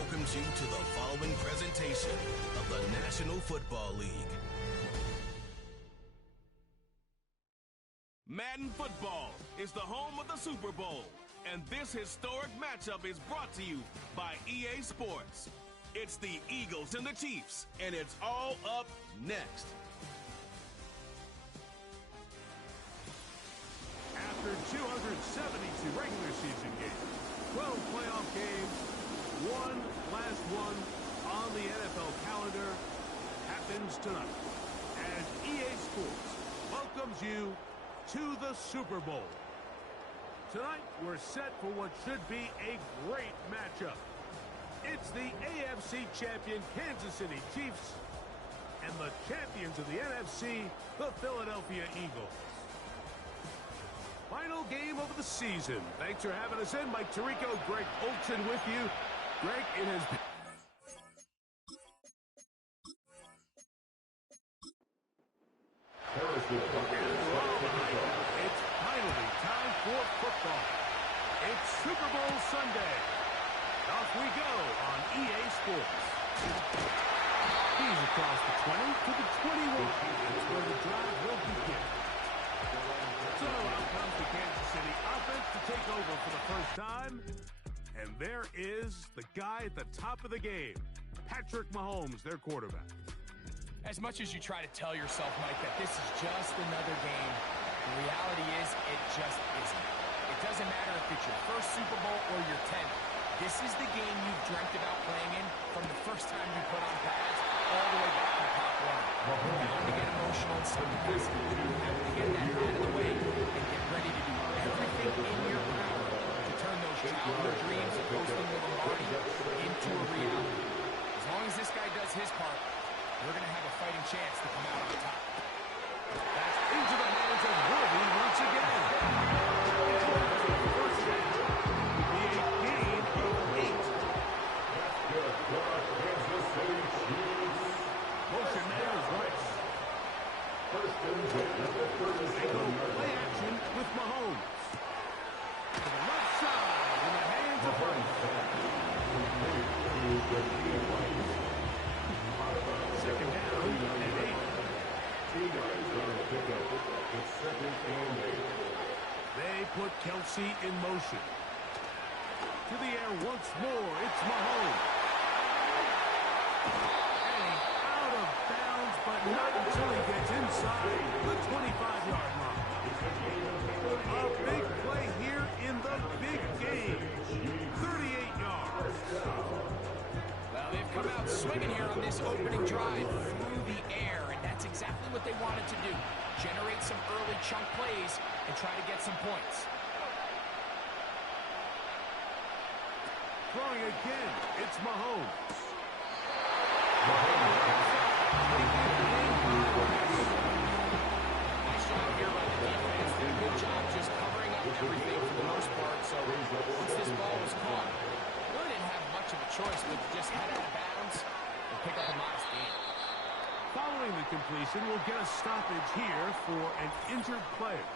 welcomes you to the following presentation of the National Football League. Madden Football is the home of the Super Bowl, and this historic matchup is brought to you by EA Sports. It's the Eagles and the Chiefs, and it's all up next. After 272 regular season games, 12 playoff games, one last one on the NFL calendar happens tonight as EA Sports welcomes you to the Super Bowl. Tonight, we're set for what should be a great matchup. It's the AFC champion Kansas City Chiefs and the champions of the NFC, the Philadelphia Eagles. Final game of the season. Thanks for having us in. Mike Tirico, Greg Olsen with you. Greg, it has been... It's finally time for football. It's Super Bowl Sunday. Off we go on EA Sports. He's across the 20 to the 21. That's where the drive will begin. So out comes the Kansas City offense to take over for the first time. And there is the guy at the top of the game, Patrick Mahomes, their quarterback. As much as you try to tell yourself, Mike, that this is just another game, the reality is it just isn't. It doesn't matter if it's your first Super Bowl or your 10th. This is the game you've dreamt about playing in from the first time you put on pads all the way back to Pop 1. You're bound to get emotional in some capacity. You have to get that out of the way and get ready to do everything in your power to turn those childhood dreams of hosting the Lombardi into a reality. As long as this guy does his part, we're going to have a fighting chance to come out on top. That's into the hands of Worthy once again. First down. Be a gain of 8. Motion man is Rice. They go play action with Mahomes. To the left side in the hands of Rice. Second down and 8. They put Kelsey in motion. To the air once more, it's Mahomes. And out of bounds, but not until he gets inside the 25-yard line. A big play here in the big game. 38 yards. Well, they've come out swinging here on this opening drive through the air, and that's exactly what they wanted to do. Generate some early chunk plays and try to get some points. Throwing again, it's Mahomes. Nice job here by the defense. Did a good job just covering up everything for the most part. So once this ball was caught, really didn't have much of a choice but to just head out of bounds and pick up a modest gain. Following the completion, we'll get a stoppage here for an injured player.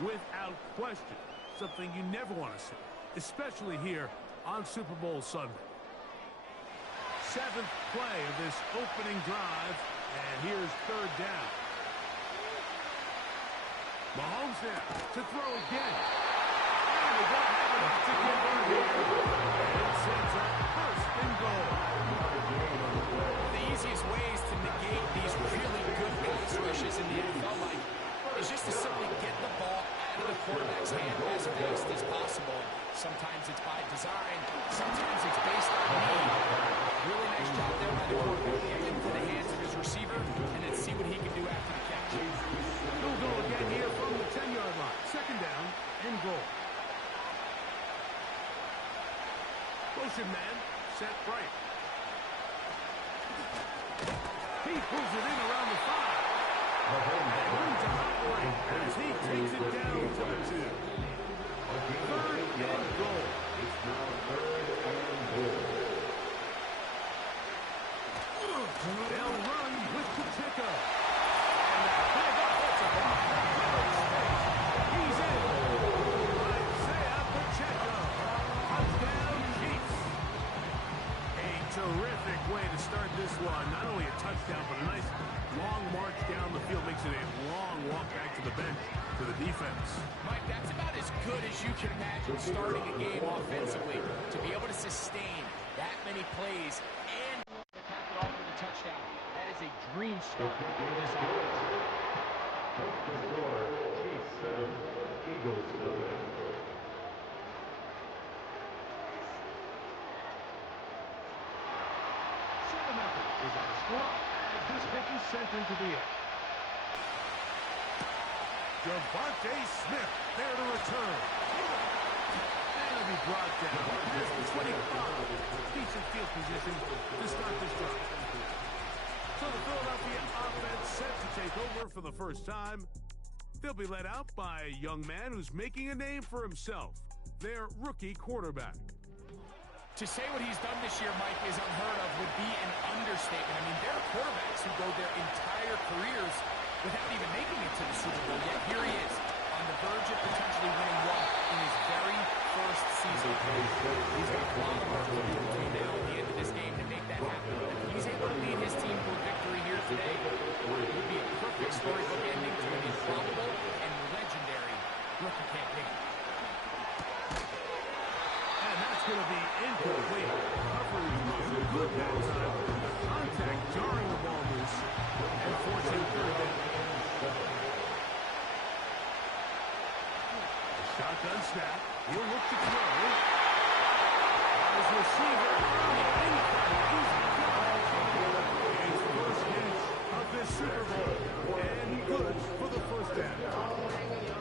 Without question, something you never want to see, especially here on Super Bowl Sunday. 7th play of this opening drive, and here's third down. Mahomes now to throw again. And they don't have enough to convert here. And it sends up first and goal. One of the easiest ways to negate these really good pass rushes in the NFL, Mike, is just to simply get the ball out of the quarterback's hand as fast as possible. Sometimes it's by design, sometimes it's based on need. Really nice job there by the quarterback. Get into the hands of his receiver and then see what he can do after the catch. He'll go again here from the 10-yard line. Second down and goal. Motion man, set right. He pulls it in around the 5. And room to operate as he takes it down to the 2. Third and goal. It's now third and goal. They'll run with Patrick. And a big offensive touchdown, but a nice long march down the field makes it a long walk back to the bench to the defense. Mike, that's about as good as you can imagine starting a game offensively. To be able to sustain that many plays and cap it off with a touchdown. That is a dream start for this offense. Is on the score as this pitch is sent into the air. Devontae Smith there to return. And it'll be brought down at the 25. Decent field position to start this drive. So the Philadelphia offense set to take over for the first time. They'll be led out by a young man who's making a name for himself, their rookie quarterback. To say what he's done this year, Mike, is unheard of would be an understatement. I mean, there are quarterbacks who go their entire careers without even making it to the Super Bowl, yet here he is on the verge of potentially winning one in his very first season. He's got a lot of work to do between now and the end of this game to make that happen. If he's able to lead his team to a victory here today, it would be a perfect storybook ending to an improbable and legendary rookie campaign. And that's going to be incomplete. Coverage was good that time. Contact jarring the ball loose and forcing third down. Shotgun snap. He'll look to throw. His receiver on the inside. His first catch of this Super Bowl. And good for the first down.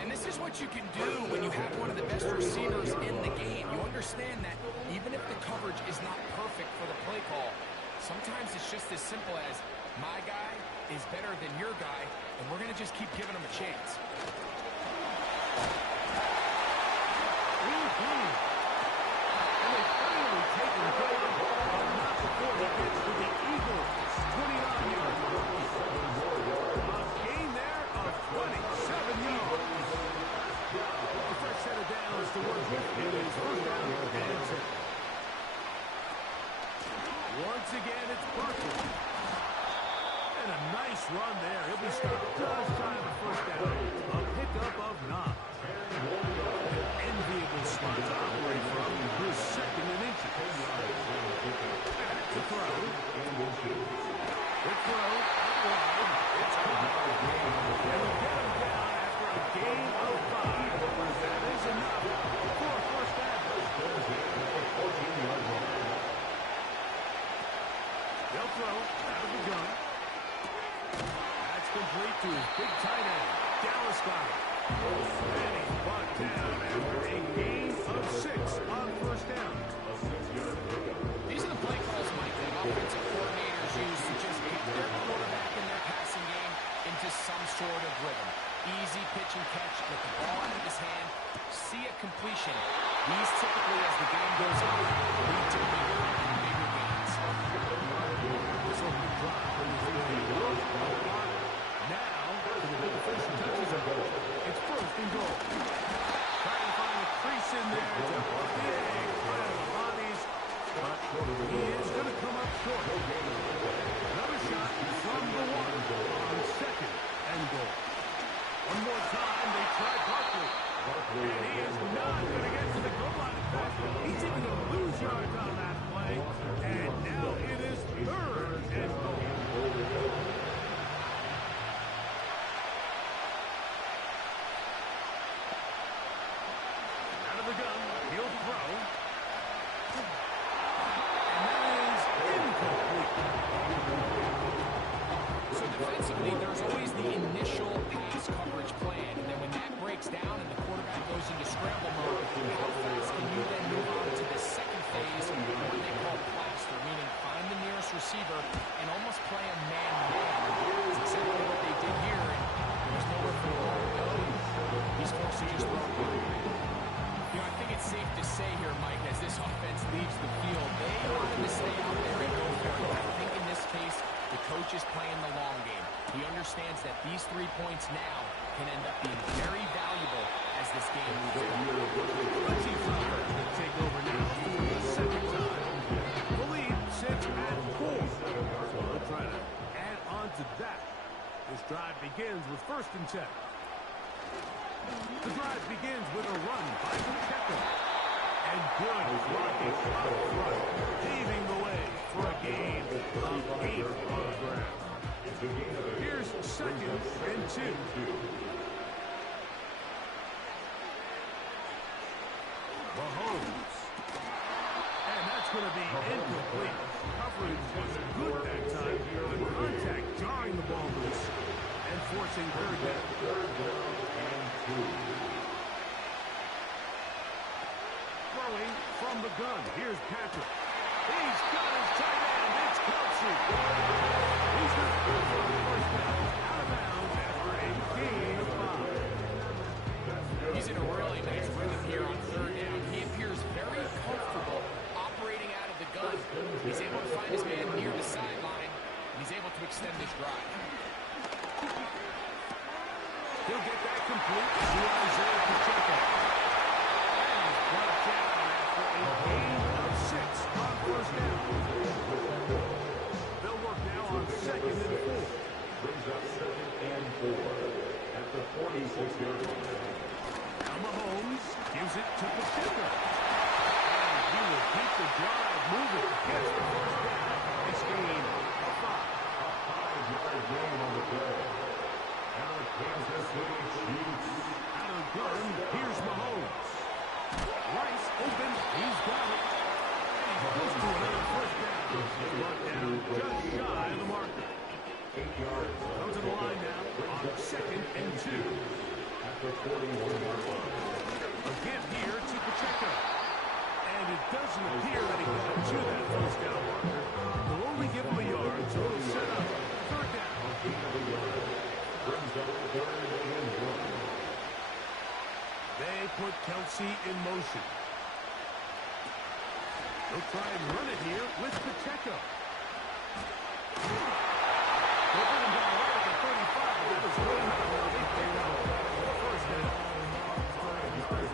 And this is what you can do when you have one of the best receivers in the game. You understand that even if the coverage is not perfect for the play call, sometimes it's just as simple as my guy is better than your guy, and we're going to just keep giving him a chance. And they finally take him down, but not before he gets to the Eagles' 29-yard line. A gain there of 27 yards. A fresh set of downs to work with. It is first down and 10. Once again, it's Patrick. And a nice run there. He'll be stopped just shy of the first down. A pickup of 9. Enviable spot to operate from. Who's second in inches. To throw. The throw out wide. It's caught. And they'll get him down after a gain of 5. That is enough for a first down. They'll throw out of the gun. That's complete to his big tight end, Dallas Goedert. And he's brought down after a gain of 6 on first down. These are the play calls, Mike, that offensive coordinators use to just get their quarterback and their passing game into some sort of rhythm. Easy pitch and catch, get the ball out of his hand, see a completion. These typically, as the game goes on, lead to bigger and bigger gains. This will be dropped from the field. Now, the defensive touches are good. It's first and goal. Trying to find a crease in there. It's a big pile of bodies. But he is going to come up short. Another shot from the one on second and goal. One more time, they try Barkley. And he is not going to get to the goal line. In fact, he's even going to lose yards on that play. And now it is third and goal. Out of the gun, he'll throw. And that is incomplete. So defensively, there's always the initial pass coverage plan, and then when that breaks down and the quarterback goes into scramble mode, how fast can you then move on to the second phase, what they call plaster, meaning find the nearest receiver and almost play a man-to-man. That's exactly what they did here, and there's nowhere for the ball to go. He's forced to just throw it back. You know, I think it's safe to say here, Mike, as this offense leaves the field, they wanted to stay out there and go for it. I think in this case, the coach is playing the long game. He understands that these 3 points now can end up being very valuable as this game moves on. Let's see Flowers take over now for the second time. The lead sits at 4. So they'll try to add yards of that. This drive begins with 1st and 10. The drive begins with a run by Patrick. And good blocking up front, paving the way for a gain of 8 on the ground. Here's 2nd and 2. Mahomes. And that's going to be incomplete. Coverage was good that time. The contact jarring the ball loose and forcing 3rd down. Throwing from the gun. Here's Patrick. He's got his tight end. It's Kelsey. He's going to go for the 1st down. Out of bounds after a gain of 5. He's in a really nice rhythm here on 3rd down. He appears very comfortable operating out of the gun. He's able to find his man near the sideline, and he's able to extend this drive. He'll get that complete to Isaiah Pacheco. And he's brought down after a gain of 6 on 1st down. They'll work now on 2nd and 4. Brings up 2nd and 4 at the 46-yard line. Now Mahomes gives it to Pacheco. And he will keep the drive moving. Gets the 1st down. It's gain of 5. A 5-yard gain on the play. Now Kansas City Chiefs. Out of gun, here's Mahomes. Rice open. He's got it. And he's close to another 1st down. Brought down just shy of the marker. 8 yards. Comes to the line now on 2nd and 2. At the 41-yard line. Again here to Pacheco. And it doesn't appear that he got to that 1st down marker. They'll only give him a yard, so it'll set up 3rd down. Brings up 3rd and 1. They put Kelsey in motion. They'll try and run it here with Pacheco. They'll put him down right at the 35. That was good enough. They pick up the 1st down.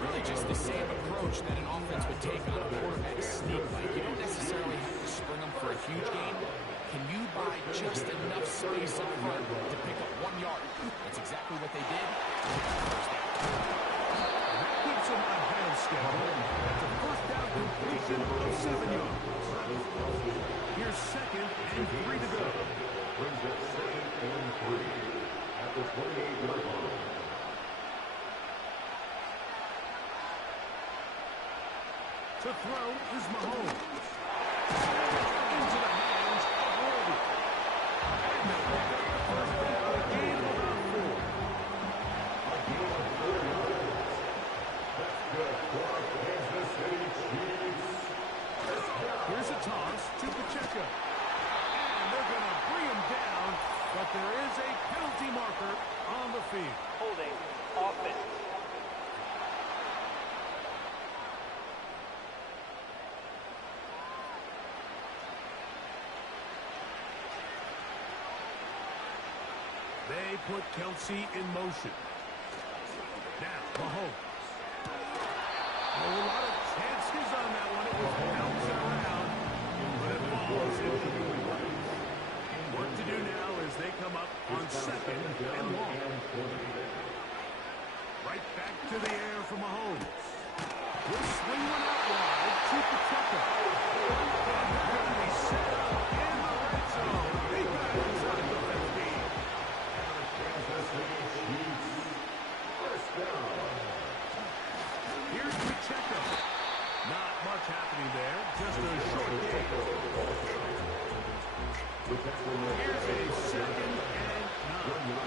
Really just the same approach that an offense would take on a quarterback sneak. Like, you don't necessarily have to spring them for a huge gain. Can you buy just enough space up front to pick up 1 yard? That's exactly what they did. That keeps him ahead of schedule. That's a 1st down completion of 7 yards. Here's 2nd and 3 to go. Brings up 2nd and 3 at the 28-yard line. To throw is Mahomes. Into the hands of Worthy. And they pick up the 1st down, a gain of about 4. A gain of 4 yards. That's good for Kansas City Chiefs. Here's a toss to Pacheco. And they're going to bring him down, but there is a penalty marker on the field. Holding offense. They put Kelsey in motion. Now, Mahomes. A lot of chances on that one. It was bouncing around, but it falls incomplete. What to do now as they come up on 2nd and long. Right back to the air for Mahomes. We'll swing one out wide to Pacheco. And they're going to be set up in the red zone. They got inside the 15. Kansas City Chiefs. 1st down. Here's Pacheco. Not much happening there. Just a short gain. Here's a 2nd and 9.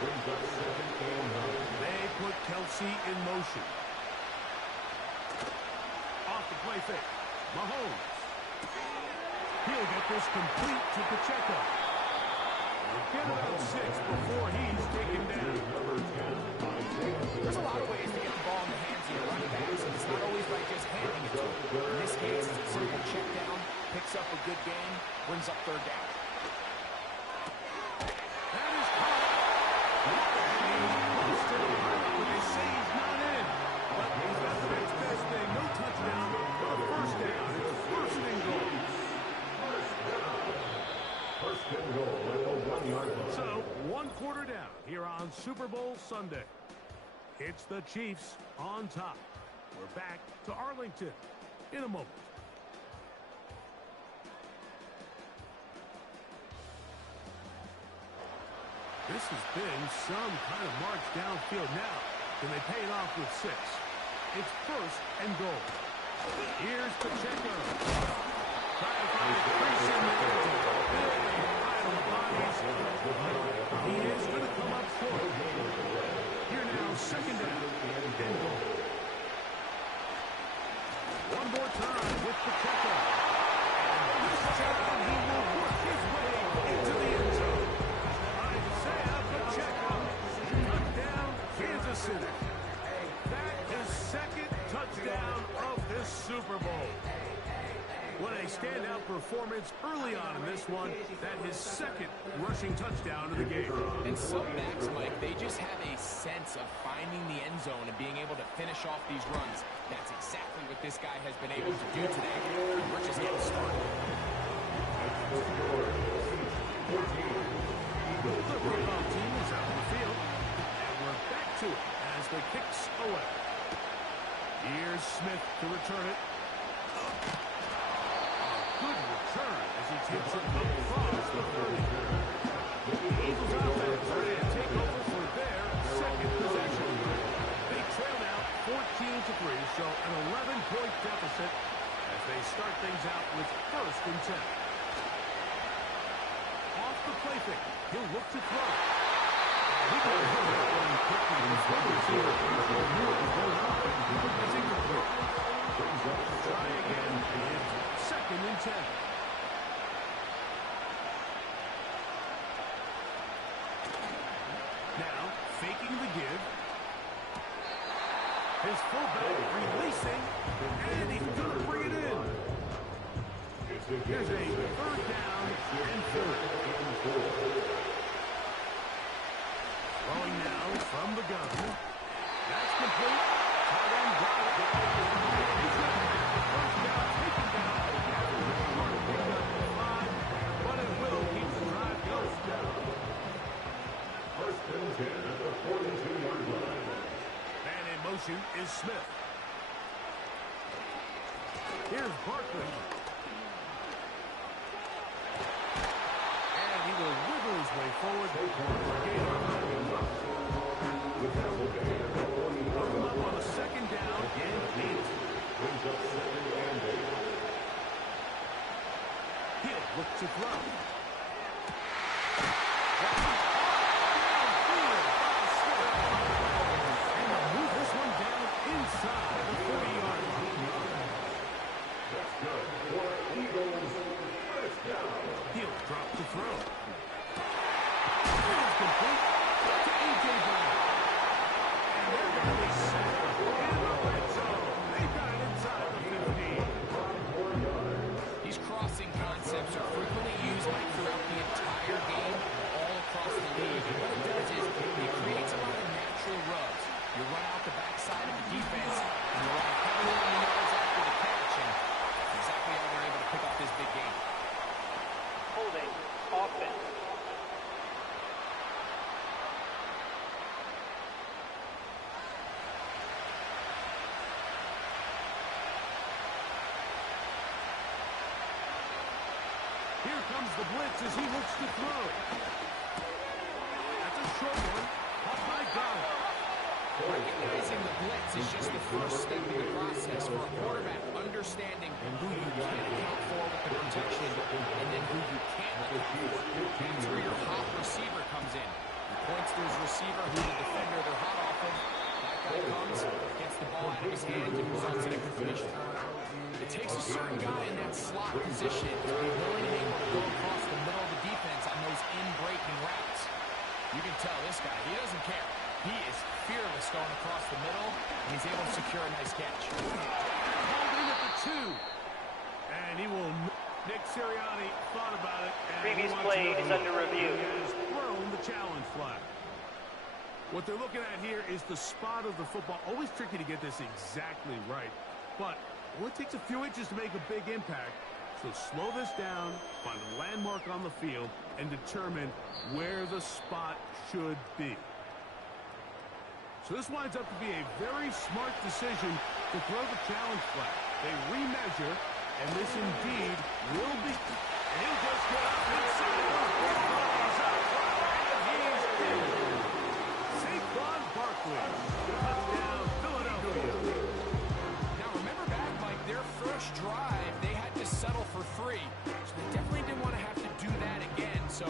Brings up 2nd and 9. They put Kelsey in motion. Off the play fake. Mahomes. He'll get this complete to Pacheco. Get about 6 before he's taken down. There's a lot of ways to get the ball in the hands of your running backs, and it's not always by just handing it to them. In this case, it's a simple check down, picks up a good gain, brings up 3rd down. That is caught. They say he's not in, but he's got the next best thing. No touchdown, but a 1st down. It's 1st and goal. First and goal at the 1 Super Bowl Sunday. It's the Chiefs on top. We're back to Arlington in a moment. This has been some kind of march downfield now. Can they pay it off with 6? It's 1st and goal. Here's Pacheco. Trying to find a crease in there. Pile of bodies. He is going to come up short. Here now, 2nd down and goal. One more time with Pacheco. And this time he will work his way into the end zone. Pacheco, touchdown, Kansas City. That is 2nd touchdown of this Super Bowl. What a standout performance early on in this one. That is 2nd rushing touchdown of the game. And some backs, Mike, they just have a sense of finding the end zone and being able to finish off these runs. That's exactly what this guy has been able to do today. And we're just getting started. The football team is out on the field, and we're back to it as the kicks away. Here's Smith to return it. Good return as he takes it across the 30. The Eagles offense ready to take over for their 2nd possession. They trail now 14-3, so an 11-point deficit as they start things out with 1st and 10. Off the play fake. He'll look to throw. He got hit that one quickly. It's incomplete. Try again. It's 2nd and 10. Now, faking the give. His fullback releasing. And he's going to bring it in. Here's a 3rd down and 4. Throwing now from the gun. That's complete. Tight end got it. First down, taken down. Short pickup to 5, but it will keep the drive going. 1st and 10 at the 42-yard line. Man in motion is Smith. Here's Barkley. And he will wiggle his way forward. Put him up on a 2nd down and 8. Brings up 2nd and 8. He'll look to throw. And he'll move this one down inside the 40-yard line. That's good for Eagles. 1st down. He'll drop to throw. It's complete to A.J. Brown. And they're going to be set in the red zone. They got it inside the 15. These crossing concepts are frequently used, Mike, throughout the entire game, all across the league. And what it does is it creates a lot of natural rubs. You run out the backside of the defense, and you run heavily on the yards after the catch, and exactly how they're able to pick up this big game. Holding. Offense. Here comes the blitz as he looks to throw. That's a short one. Caught by Donald. Recognizing the blitz is just the first step in the process for a quarterback, understanding who you can account for with the protection and then who you can't account for. That's where your hot receiver comes in. He points to his receiver, who the defender they're hot off of. That guy comes, gets the ball out of his hands, and results in a completion. It takes a certain guy in that slot position to be willing and able to go across the middle of the defense on those in-breaking routes. You can tell this guy, he doesn't care. He is fearless going across the middle, and he's able to secure a nice catch. Holding at the 2. And he will... Nick Sirianni thought about it. Previous play is under review. He has thrown the challenge flag. What they're looking at here is the spot of the football. Always tricky to get this exactly right. But it only takes a few inches to make a big impact. So slow this down, find a landmark on the field, and determine where the spot should be. So this winds up to be a very smart decision to throw the challenge flag. They remeasure, and this indeed will be. And he'll just get up inside those big bodies up front, and he's in. Saquon Barkley, touchdown Philadelphia. Now remember back, Mike, their first drive, they had to settle for 3. So they definitely didn't want to have to do that again. So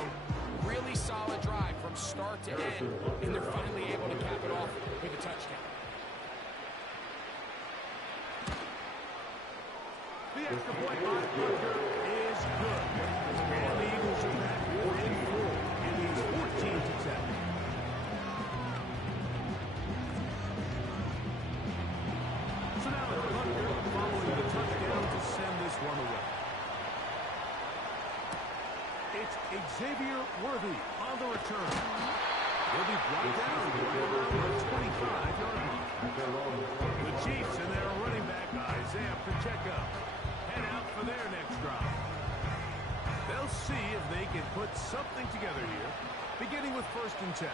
really solid drive from start to end, and they're finally able to cap it off with a touchdown. The extra point by Butker is good. And the Eagles are back within 4. It is 14-10. So now it's Butker following the touchdown to send this one away. It's Xavier Worthy on the return. He'll be brought down right around the 25-yard line. The Chiefs and their running back, Isaiah Pacheco, head out for their next drive. They'll see if they can put something together here, beginning with 1st and 10.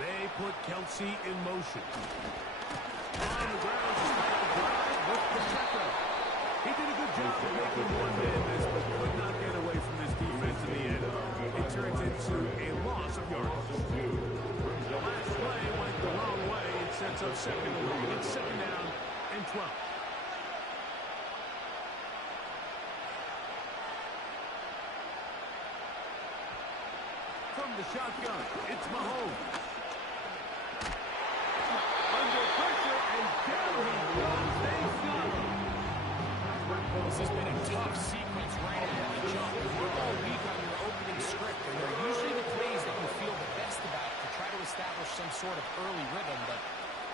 They put Kelsey in motion. On the ground to start the drive with Pacheco. He did a good job of making one man miss, but could not get away from this defense in the end. It turns into a loss of yards. The last play went the wrong way. It sets up second and long. It's 2nd down and 12. From the shotgun, it's Mahomes. Under pressure, and down he goes. They got him. This has been a tough sequence right out of the jump. You're all week on your opening script, and they're usually the plays that you feel the best about to try to establish some sort of early rhythm, but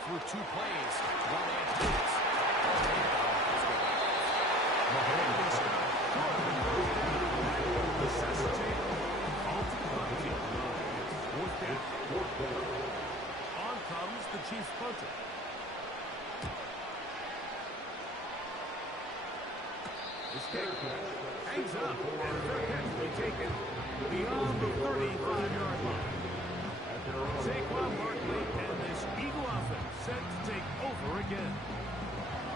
through 2 plays, one and hits. Necessitate ultimate. 4th down. On comes the Chiefs punter. This kick hangs up, and their catch will be taken beyond the 35-yard line. Saquon Barkley and this Eagle offense set to take over again.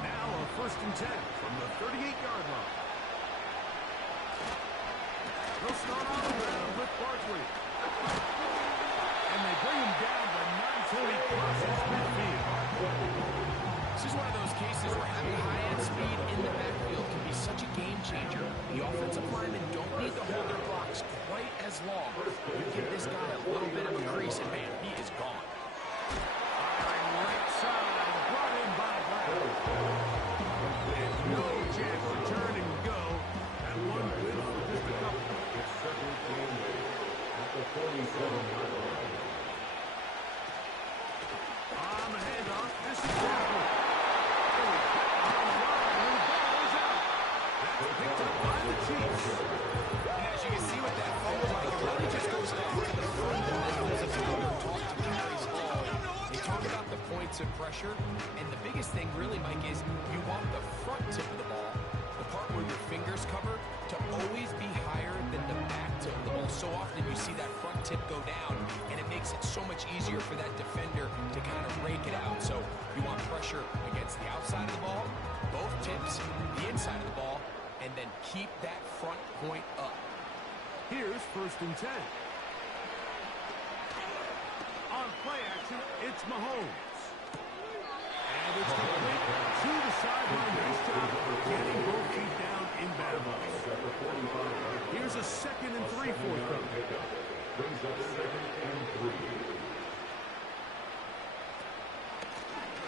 Now a 1st and 10 from the 38-yard line. They'll start on the ground with Barkley. And they bring him down but not until he crosses midfield. This is one of those cases where having high-end speed in the backfield can be such a game changer. The offensive linemen don't need to hold their blocks quite as long. You give this guy a little bit of a crease, and man, he is gone. Right side, brought in by Brown. And no chance to turn and go. That one good for just a couple. It's 2nd and 8 at the 47-yard line. On the handoff, this is Barkley. On the line, and the ball is out. That's picked up by the Chiefs. And as you can see with that fumble, Mike, it really just goes down to the fundamentals of how they're taught to carry the ball. They talk about the points of pressure, and the biggest thing really, Mike, is you want the front tip of the ball, the part where your fingers cover, to always be higher than the back tip of the ball. So often you see that front tip go down, and it makes it so much easier for that defender to kind of rake it out. So you want pressure against the outside of the ball, both tips, the inside of the ball, and then keep that front point up. Here's 1st and 10. On play action, it's Mahomes. And it's complete to the sideline. Nice job getting both feet down in bounds. Here's a 2nd and 3 forthcoming. Brings up 2nd and 3.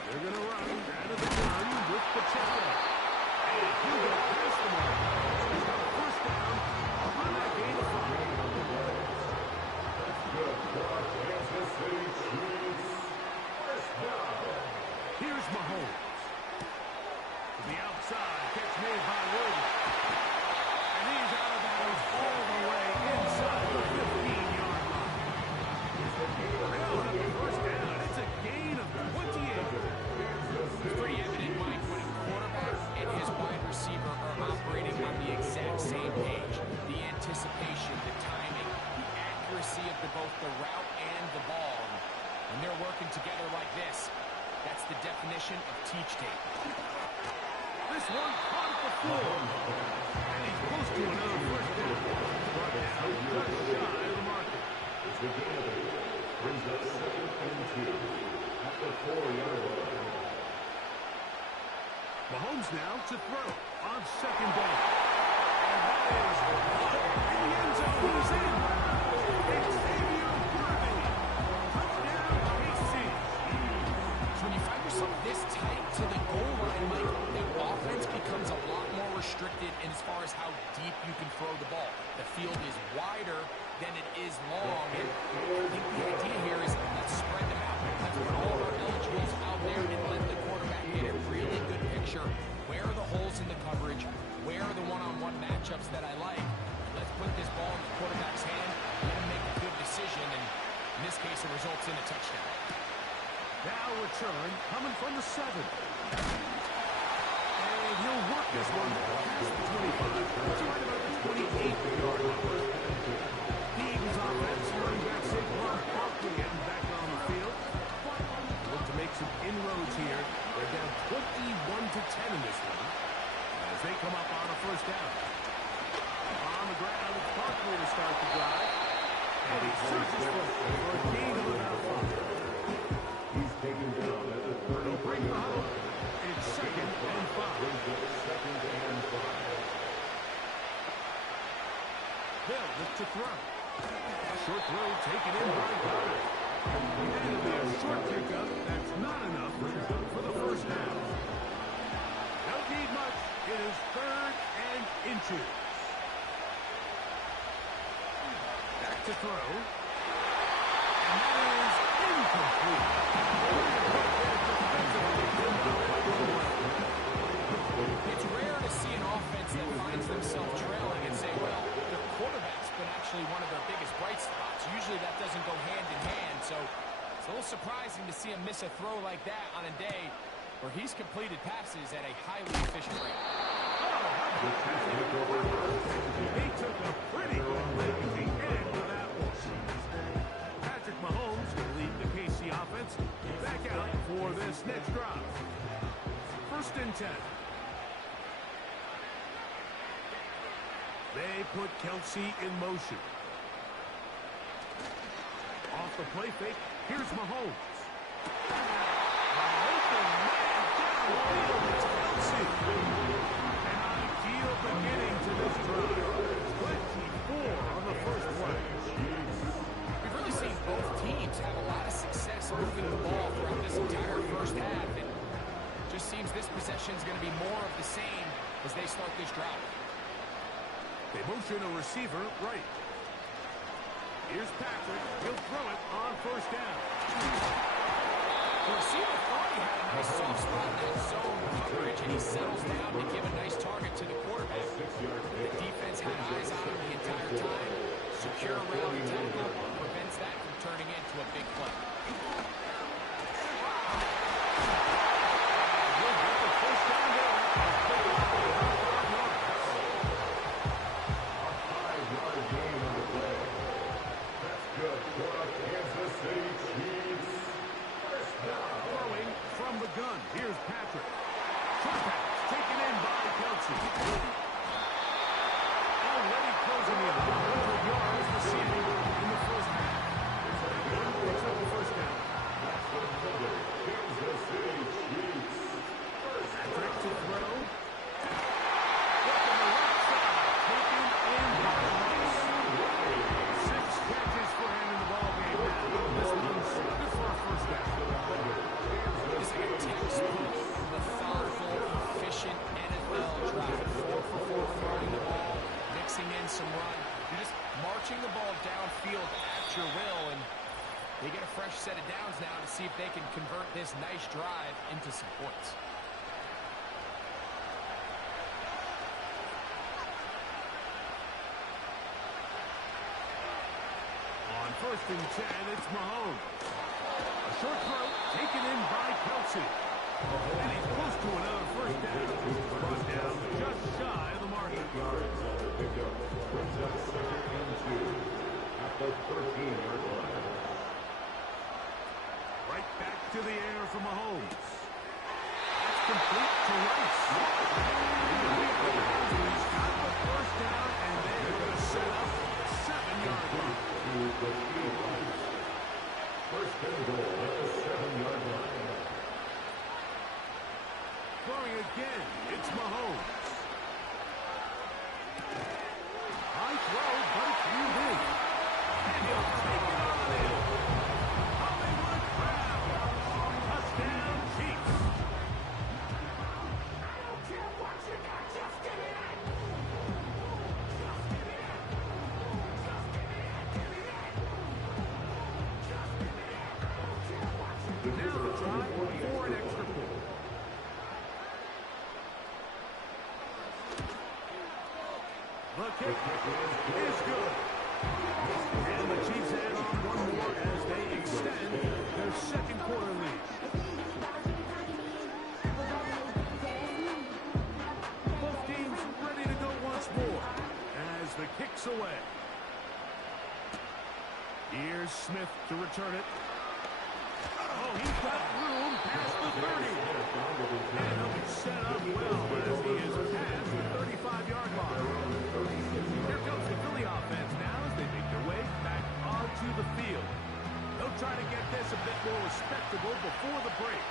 They're going to run out of the gun with Pacheco. And he'll go past the mark. He's got a 1st down on that gain of 5. That's good for our Kansas City Chiefs. 1st down. Here's Mahomes. To the outside, catch made by Williams. And he's out of bounds all the way inside the 15-yard line. They'll have the 1st down. It's a gain of 28. It's pretty evident, Mike, when a quarterback and his wide receiver are operating on the accuracy of both the route and the ball. When they're working together like this, that's the definition of teach tape. This one caught at the floor. And he's close to another first down. Brought down just shy of the marker. As the game brings up 2nd and 2 at the 4-yard line. Mahomes now to throw on 2nd down. And that is in the end zone. He's in. Xavier Worthy. Touchdown, KC. So when you find yourself this tight to the goal line, Mike, the offense becomes a lot more restricted in as far as how deep you can throw the ball. The field is wider than it is long, and I think the idea here is let's spread them out. Let's put all of our eligibles out there and let the quarterback get a really good picture. Where are the holes in the coverage? Where are the one-on-one matchups that I like? Let's put this ball in the quarterback's hand, let him make a good decision, and in this case, it results in a touchdown. Now return coming from the 7. And he'll work this one past the 25. It's right about the 28-yard line. The Eagles offense running back Saquon Barkley getting back on the field. Look to make some inroads here. They're down 21-10 in this one as they come up on a first down. On the ground, it's Barkley to start the drive. And he searches for a gain of about 5. He's taken down at the 30. They'll bring the huddle. It's 2nd and 5. Second and 5. They'll look to throw. Short throw taken in by Goddard. And it'll be a short pickup. That's not enough for the first down. Don't need much. It is 3rd and inches. Back to throw. And that is incomplete. It's rare to see an offense that finds themselves trailing and say, well, the quarterback's been actually one of their biggest bright spots. Usually that doesn't go hand in hand, so it's a little surprising to see him miss a throw like that on a day where he's completed passes at a highly efficient rate. He took a pretty good lick at the end of that one. Patrick Mahomes will lead the KC offense back out for this next drive. 1st and 10. They put Kelsey in motion. Off the play fake, here's Mahomes. Open man downfield, it's Kelsey. An ideal beginning to this drive. 24 on the first play. We've really seen both teams have a lot of success moving the ball throughout this entire first half, and it just seems this possession is going to be more of the same as they start this drive. They motion a receiver right. Here's Patrick. He'll throw it on 1st down. The receiver thought he had a nice soft spot in that zone coverage, and he settles down to give a nice target to the quarterback. The defense had eyes on him the entire time. Secure rally tackle prevents that from turning into a big play. We'll get the first down there. Throwing from the gun. Here's Patrick. Short pass taken in by Kelsey. Already closing in 100 yards receiving in the first half. Picks up the first down. Patrick to throw. Up on the left side. Taken in by Rice. 6 catches for him in the ballgame now. This one's good for a first down. It's like a textbook, methodical, efficient NFL drive. 4 for 4 throwing the ball, mixing in some run. You're just marching the ball downfield at your will, and they get a fresh set of downs now to see if they can convert this nice drive into some points. On 1st and 10, it's Mahomes. A short throw taken in by Kelsey. And he's close to another first down. Brought down just shy of the mark. Yards on the pickup. Brings up 2nd and 2 at the 13-yard line. Right back to the air for Mahomes. That's complete to Rice. He's got the first down, and they're going to set up a 7-yard line. First and goal at the 7-yard line. Throwing again, it's Mahomes. High throw, but it's viewed in. And he'll take it on in. Hollywood Brown. Touchdown, Chiefs. I don't care what you got, just give me that. Just give me that. Just give me that. Just give me that. I don't care what you got. Now the drive for an extra point. The kick is good. And the Chiefs add on one more as they extend their second quarter lead. Both teams ready to go once more as the kick's away. Here's Smith to return it. Oh, he's got room past the 30. And he'll be set up well as he is past the 35-yard line. Here comes the Philly offense now as they make their way back onto the field. They'll try to get this a bit more respectable before the break.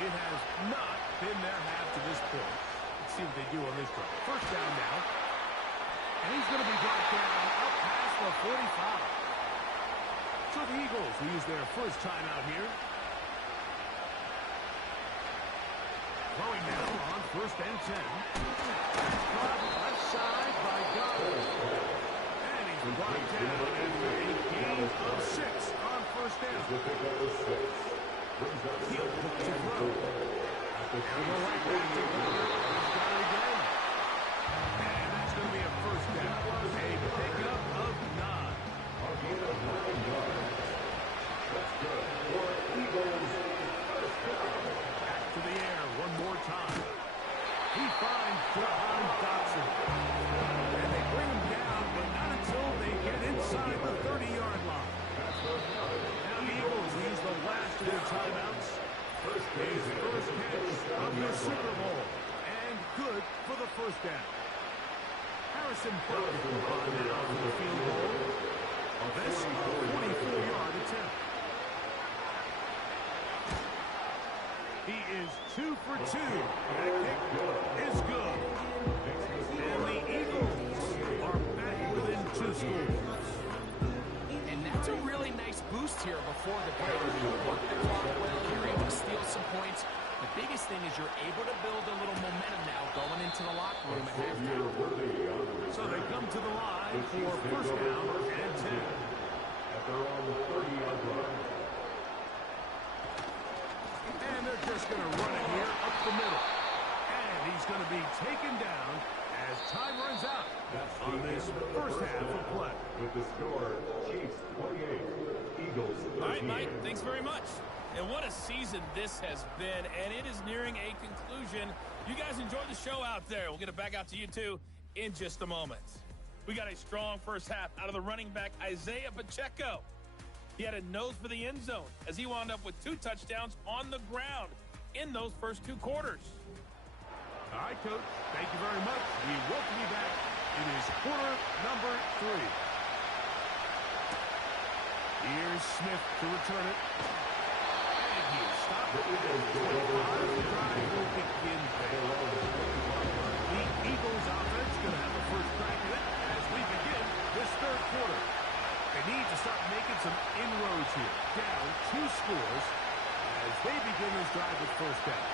It has not been their half to this point. Let's see what they do on this drive. First down now. And he's going to be brought down up past the 45. So the Eagles will use their first timeout here. Throwing now on first and 10. That's caught left side by Goddard. And he's brought down after a gain of 6 on first down. He'll look to throw. And we'll right back to Goddard. He's got it again. And that's going to be a first down. A pickup of 9. That's good for Eagles. First down. Back to the air one more time. He finds John Dotson. And they bring him down, but not until they get inside the 30-yard line. Now the Eagles use the last of their timeouts. His first catch of the Super Bowl. And good for the first down. Harrison Butker on now for the field goal. This 44-yard attempt. He is 2 for 2. That kick is good. And the Eagles are back within 2 scores. And that's a really nice boost here before the break. You work the clock well, you're able to steal some points. The biggest thing is you're able to build a little momentum now going into the locker room at halftime. So they come to the line for first down and 10. At their own 30-yard line. And they're just going to run it here up the middle. And he's going to be taken down as time runs out on this first half of play. With the score, Chiefs 28, Eagles 13. All right, Mike, thanks very much. And what a season this has been, and it is nearing a conclusion. You guys enjoy the show out there. We'll get it back out to you, too, in just a moment. We got a strong first half out of the running back, Isaiah Pacheco. He had a nose for the end zone as he wound up with 2 touchdowns on the ground in those first 2 quarters. All right, Coach. Thank you very much. We welcome you back. It is quarter number 3. Here's Smith to return it. And he is stopped at the 25. The drive will begin there. The Eagles offense going to have a first crack at it as we begin this third quarter. They need to start making some inroads here. Down 2 scores as they begin this drive with first down.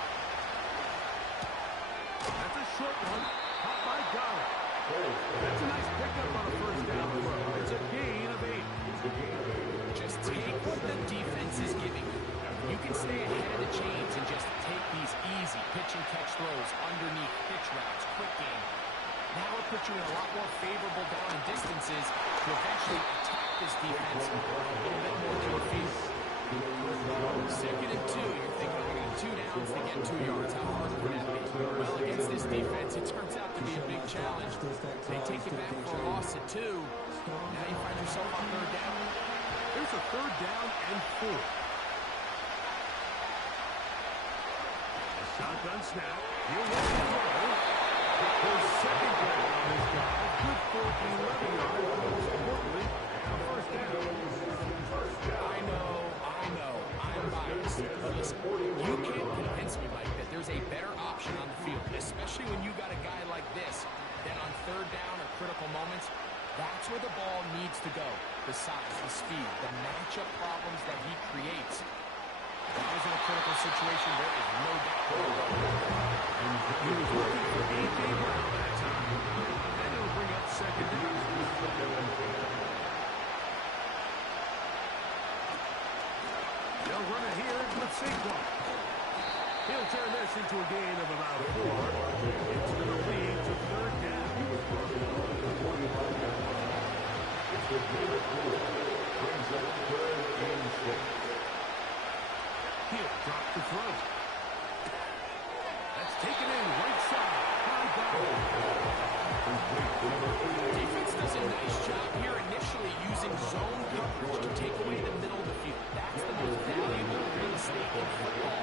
That's a short one. Caught by Goddard. That's a nice pickup on a first down throw. It's a gain of 8. Just take what the defense is giving you. You can stay ahead of the chains and just take these easy pitch and catch throws underneath pitch routes, quick game. Now it puts you in a lot more favorable down and distances to eventually attack this defense a little bit more to your feet. Second and 2, you're thinking we're going to 2 downs to get 2 yards. How hard could that be? Well, against this defense, it turns out to be a big challenge. They take it back for a loss at 2. Now you find yourself on third down. Here's a 3rd down and 4. Shotgun snap. He'll let it go. His 2nd down on this drive. Good for 11 yards. Most importantly, a 1st down. I know, I'm biased. But listen, you can't convince me, Mike, that there's a better option on the field, especially when you got a guy like this, that on 3rd down or critical moments, that's where the ball needs to go. The size, the speed, the matchup problems that he creates. That was in a critical situation. There is no doubt. He was looking for A.J. Brown that time. And it'll bring up 2nd down. They'll run it here with Saquon. He'll turn this into a gain of about 4. It's going to lead to 3rd down. He'll drop the throw. That's taken in right side. High down. Defense does a nice job here initially using zone coverage to take away the middle of the field. That's the most valuable real estate in football.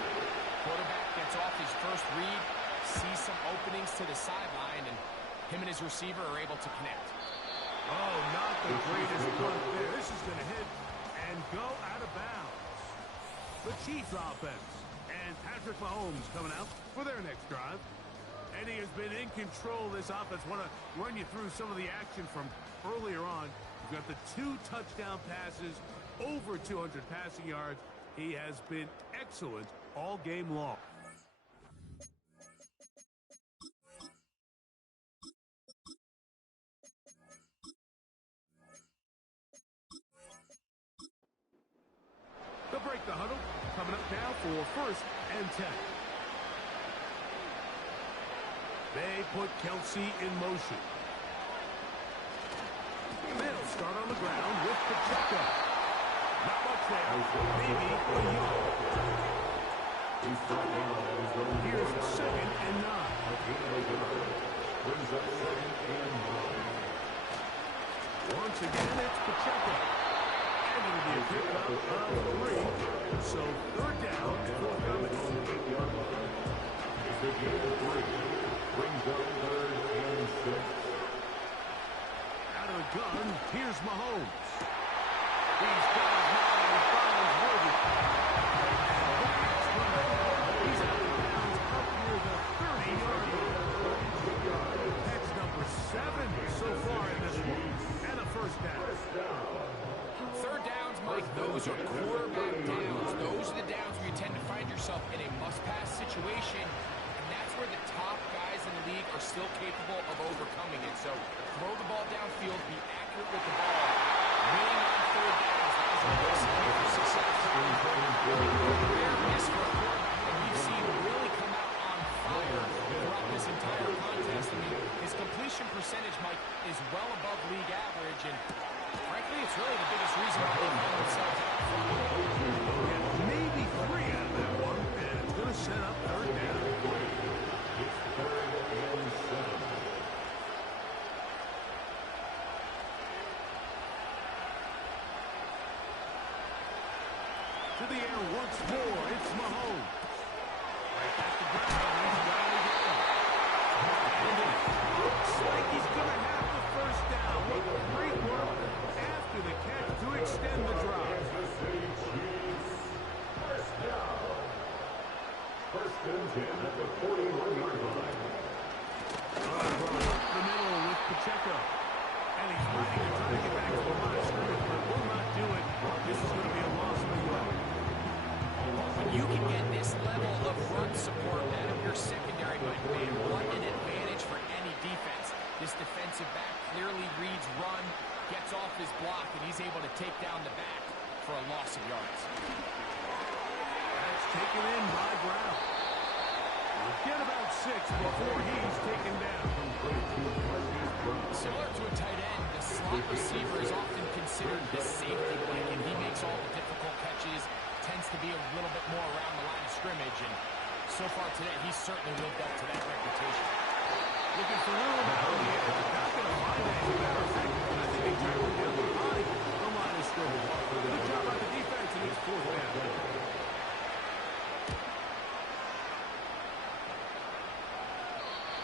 Quarterback gets off his first read, sees some openings to the sideline, and him and his receiver are able to connect. Oh, not the greatest punt there. This is going to hit and go out of bounds. The Chiefs offense. And Patrick Mahomes coming out for their next drive. And he has been in control of this offense. Want to run you through some of the action from earlier on. You've got the 2 touchdown passes, over 200 passing yards. He has been excellent all game long. They'll break the huddle. Coming up now for 1st and 10. They put Kelsey in motion. They'll start on the ground with Pacheco. Not much there. Maybe a yard. Here's 2nd and 9. Once again, it's Pacheco. And it'll be a pickup of 3. So 3rd down, forthcoming. Out of the gun, here's Mahomes. He's got his man and he follows Worthy. He's out of bounds up near the 30-yard line. That's number 7 so far in this one. And a 1st down. 3rd downs, Mike, those are quarterback downs. Those are the downs where you tend to find yourself in a must-pass situation, and that's where the top guys in the league are still capable of overcoming it. So throw the ball downfield, be accurate with the ball. Winning on 3rd downs, that is a recipe for success. Rare miss for a quarterback that we've seen really come out on fire throughout this entire contest. I mean, his completion percentage, Mike, is well above league average, and frankly, it's really the biggest reason why they find themselves out front. Maybe 3 out of that one, and it's going to set up 3rd down. It's 3rd and 7. To the air once more, it's Mahomes. Right at the ground, he's got it again. And it looks like he's going to have the 1st down. What great work after the catch to extend the drive. First down. 1st and 10 at the 41-yard line. Brought up the middle with Pacheco. And he's fighting to try to get back to the line of scrimmage, but will not do it. This is going to be a loss for you. When you can get this level of run support out of your secondary, my man, what an advantage for any defense. This defensive back clearly reads run, gets off his block, and he's able to take down the back for a loss of yards. That's taken in by Brown. We'll get about 6 before he's taken down. Similar to a tight end, the slot receiver is often considered the safety blanket. He makes all the difficult catches, tends to be a little bit more around the line of scrimmage, and so far today, he's certainly lived up to that reputation. Looking for room out the air. Not going to find it, as a matter of fact. I think they tackled him behind the line of scrimmage. Good job by the defense, and it's fourth down.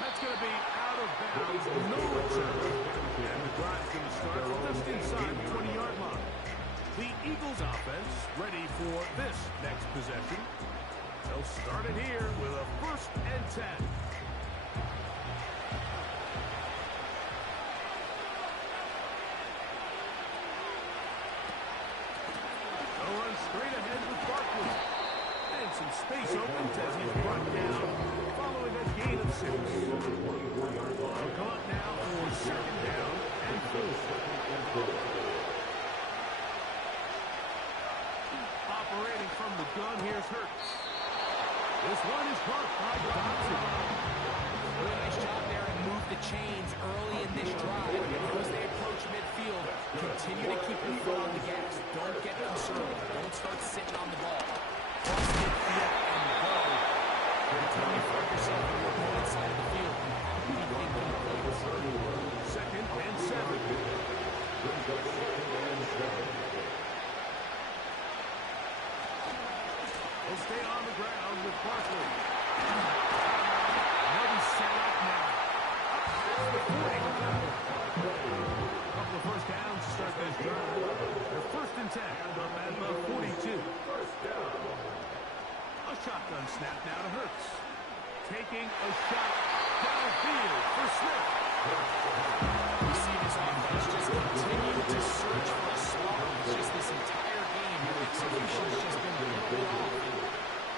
That's going to be out of bounds. No return. And the drive's going to start from just inside the 20-yard line. The Eagles offense ready for this next possession. They'll start it here with a 1st and 10. They'll run straight ahead with Barkley. And some space opens as he's brought down following a gain of 6. They'll come up now for 2nd down and 4. Operating from the gun, here's Hurts. This one is caught by Dodson. Really nice job there to move the chains early in this drive. As they approach midfield, continue to keep your foot on the gas. Don't get conservative. Don't start sitting on the ball. Cross midfield and go. Every time you find yourself on your opponent's side of the field, rethink the plays. 2nd and 7. He'll stay on the ground with Barkley. They'll be set up now. Up past the 40. A couple of first downs to start this drive. They're 1st and 10. Up at the 42. A shotgun snap now to Hurts. Taking a shot downfield for Smith. We see this offense just continue to search for a spark. It's just this entire game. Your execution's just been really off.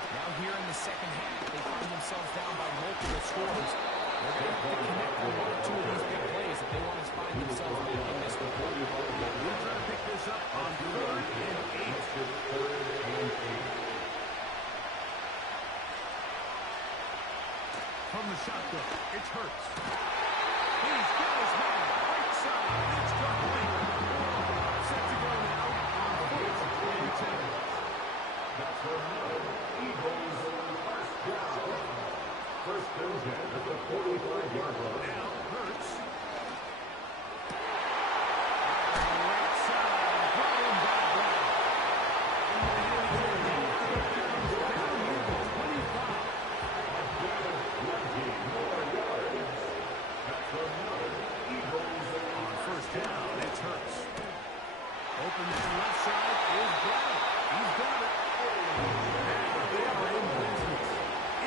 Now here in the second half, they find themselves down by multiple scores. They're going to have to connect on 1 or 2 of these big plays if they want to find themselves back in this one. We'll try to pick this up on 3rd and 8. From the shotgun, it's Hurts. He's got his man right side. It's complete. Set to go now on 4th and 10. That's another Eagles 1st down. 1st and 10 at the 45-yard line. Now Hurts. Right side. Brian Bradley. Down here to 25. That's another Eagles On 1st down, it's Hurts. Opens to the left side is Brown. He's got it. Now they are in business.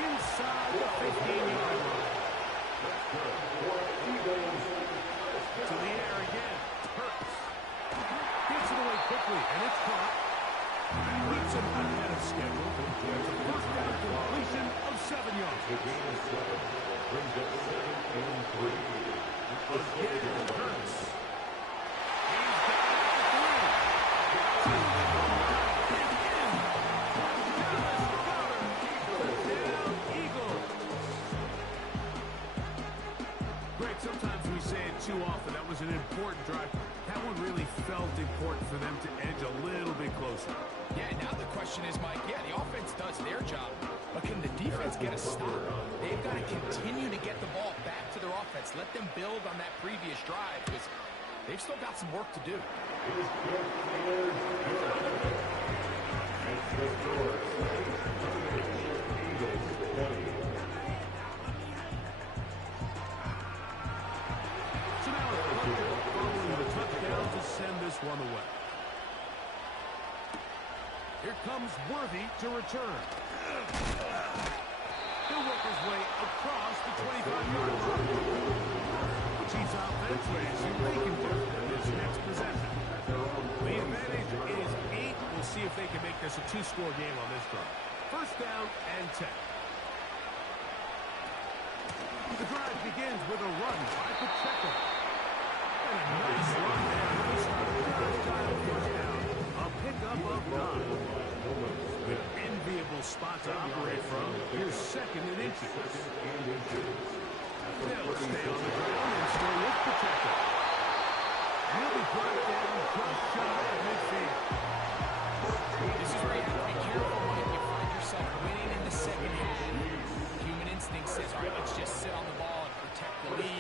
Inside the 15-yard line. That's good for Eagles. To the air again. Hurts. Gets it away quickly, and it's caught. Keeps him ahead of schedule. It's a 1st down completion of 7 yards. The gain of 7 brings it 7th and 3. Again, Hurts. He's got it at 3. Again. Dallas Goddard. Down Eagles. Greg, sometimes we say it too often. That was an important drive. That one really felt important for them to edge a little bit closer. Yeah, now the question is, Mike, yeah, the offense does their job, but can the defense get a stop? They've got to continue to get the ball back to their offense. Let them build on that previous drive because they've still got some work to do. So now following the touchdown to send this one away. Here comes Worthy to return. He'll work his way across the 25-yard line. Chiefs offense ready to see what they can do in this next possession. The advantage is 8. We'll see if they can make this a 2-score game on this drive. 1st down and 10. The drive begins with a run by Patrick. And a nice run there. He started the drive 1st down. A pickup of 9. An enviable spot to operate from. Here's 2nd and inches. They'll stay on the ground and stay with Patrick. He'll be brought down just shy of midfield. This is where you have to be careful when you find yourself winning in the second half. Human instinct says, all right, let's just sit on the ball and protect the lead.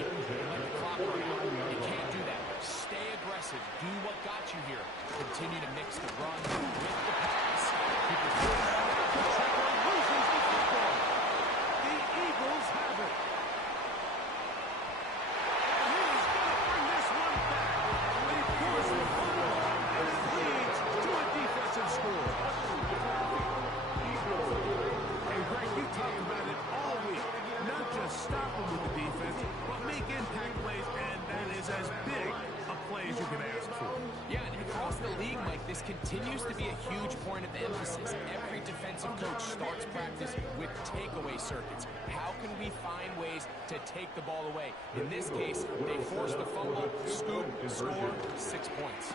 continues to be a huge point of emphasis. Every defensive coach starts practice with takeaway circuits. How can we find ways to take the ball away? In this case, they forced the fumble, scoop, score, 6 points.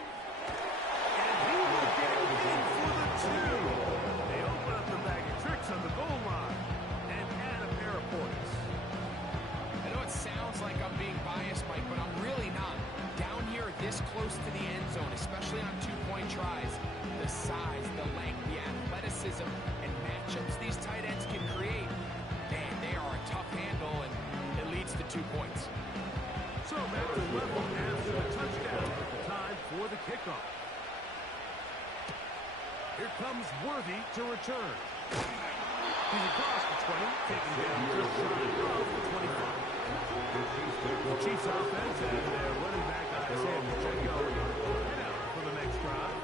And he will get in for the 2. They open up the bag of tricks on the goal line and add a pair of points. I know it sounds like I'm being biased, Mike, but I'm really not. Down here, this close to the end zone, especially on 2-point tries, the size, the length, the athleticism, and matchups these tight ends can create, man, they are a tough handle, and it leads to 2 points. So back to level after the touchdown. Time for the kickoff. Here comes Worthy to return. He's across the 20, taking down just shy of the 25. The Chiefs offense and their running back Isaiah Pacheco head out for the next drive.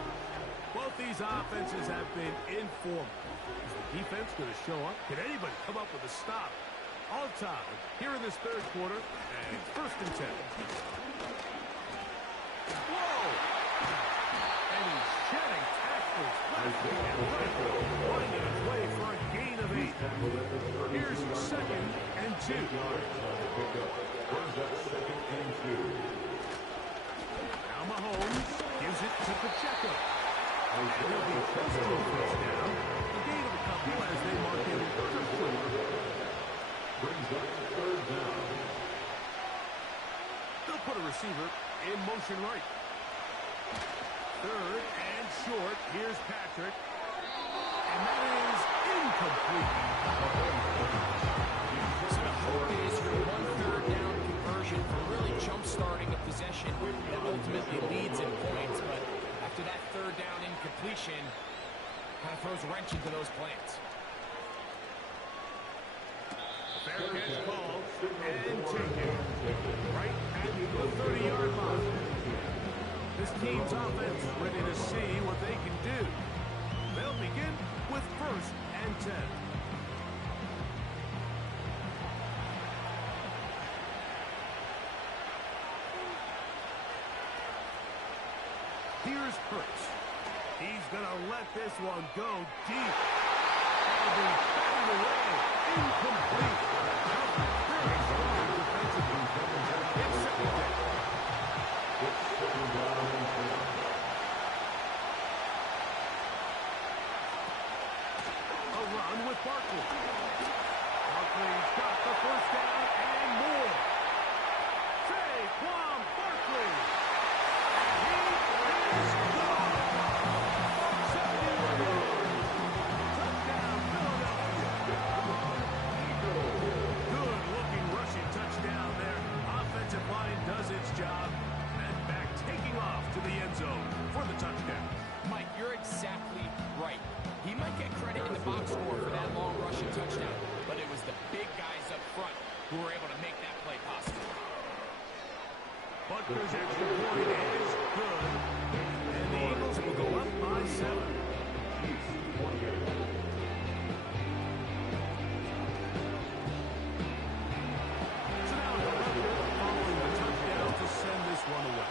Both these offenses have been informal. Is the defense going to show up? Can anybody come up with a stop? All time here in this third quarter, and it's 1st and 10. Whoa! And he's shedding tackles left and right, winding his way for a gain of 8. Here's 2nd and 2. Now Mahomes gives it to Pacheco. And he'll be close to a first down. A gain of a couple as they mark him to 4. Brings up 3rd down. They'll put a receiver in motion right. 3rd and short. Here's Patrick. And that is incomplete. So the hope is your 1/3 down conversion for really jump-starting a possession that ultimately leads in points. But after that 3rd down incompletion, kind of throws a wrench into those plans. Fair catch called and taken right at the 30-yard line. This team's offense ready to see what they can do. They'll begin with 1st and 10. Here's Hurts. He's going to let this one go deep. And he's batted away. Incomplete. Very strong defensively. It's 2nd down. A run with Barkley. Barkley's got the 1st down and more. Saquon Barkley. And he is gone. 71 yards. Touchdown, Philadelphia. Good-looking rushing touchdown there. Offensive line does its job. And back taking off to the end zone for the touchdown. Mike, you're exactly right. He might get credit in the box score for that long rushing touchdown, but it was the big guys up front who were able to make that play possible. Butker's extra point is good, and the Eagles will go up by 7. So now following the touchdown to send this one away.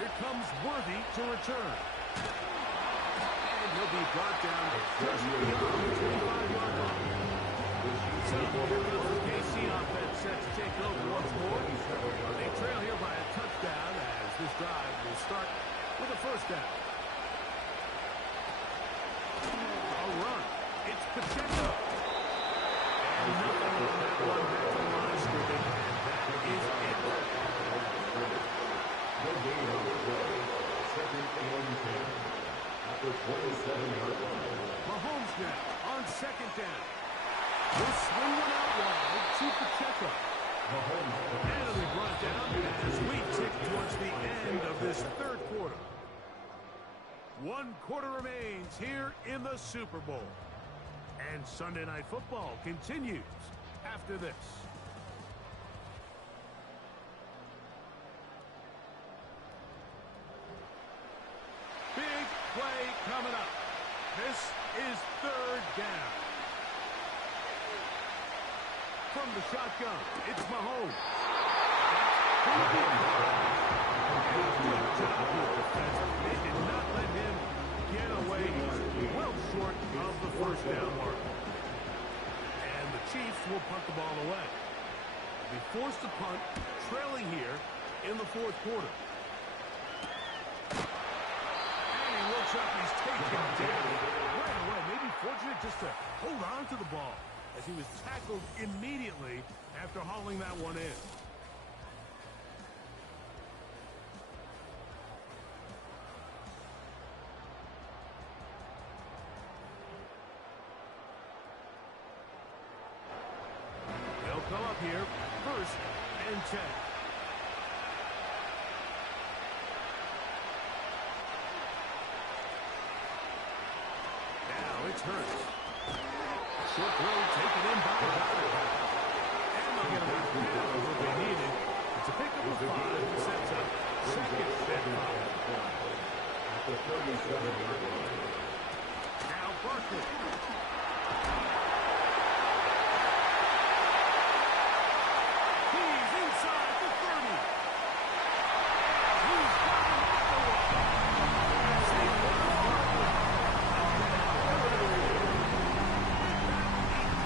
Here comes Worthy to return. And he'll be brought down just beyond the 25-yard line. So here goes the KC offense set to take over once more. They trail here by a touchdown as this drive will start with a 1st down. A run. It's Pacheco. And nothing on that one back to the line scrimmage. And that is it. No gain on the play. 2nd and 10. At the 27-yard line. Mahomes now on 2nd down. This swing one out wide to Pacheco. And it'll be brought down as we tick towards the end of this 3rd quarter. 1 quarter remains here in the Super Bowl. And Sunday Night Football continues after this. Big play coming up. This is 3rd down. From the shotgun, it's Mahomes. Good job with defense. They did not let him get away. He's well short of the first down mark. And the Chiefs will punt the ball away. They forced to punt, trailing here in the fourth quarter. And he looks up, he's taken down right away. Maybe fortunate just to hold on to the ball as he was tackled immediately after hauling that one in. They'll come up here, 1st and 10. Now it's Hurts. Short throw taken in by Goddard. And they'll get about half of what they needed. It's a pickup of 5 and sets up 2nd and 5. At the 37-yard line. Now Barkley. He's inside the 30. He's got him at the wall. Safe Barkley.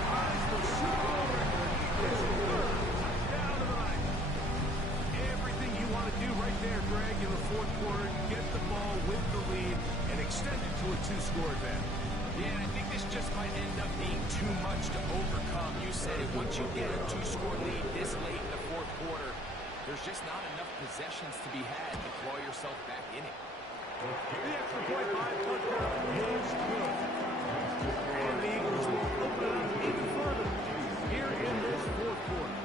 Ties the Super Bowl record. His 3rd touchdown of the night. Everything you want to do right there, Greg, in the fourth quarter. Get the ball with the lead and extend it to a 2-score advantage. Yeah, and I think this just might end up being too much to overcome. You said it. Once you get a 2-score lead this late in the fourth quarter, there's just not enough possessions to be had to claw yourself back in it. The extra point by Butker is good. And the Eagles will open it up even further here in this fourth quarter.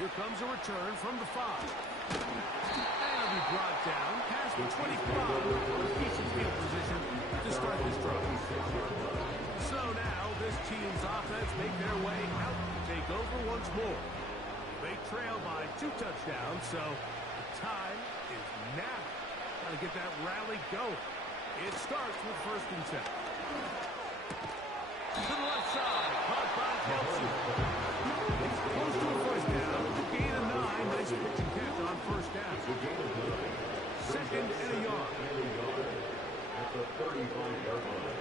Here comes a return from the 5. And it'll be brought down past the 25. Decent field position to start this drive. So now this team's offense make their way out to take over once more. They trail by 2 touchdowns, so the time is now. Got to get that rally going. It starts with 1st and 10. To the left side, caught by Kelsey. It's close to a 1st down. Gain of 9. Nice pitch and catch on 1st down. 2nd and a yard. At the 35-yard line.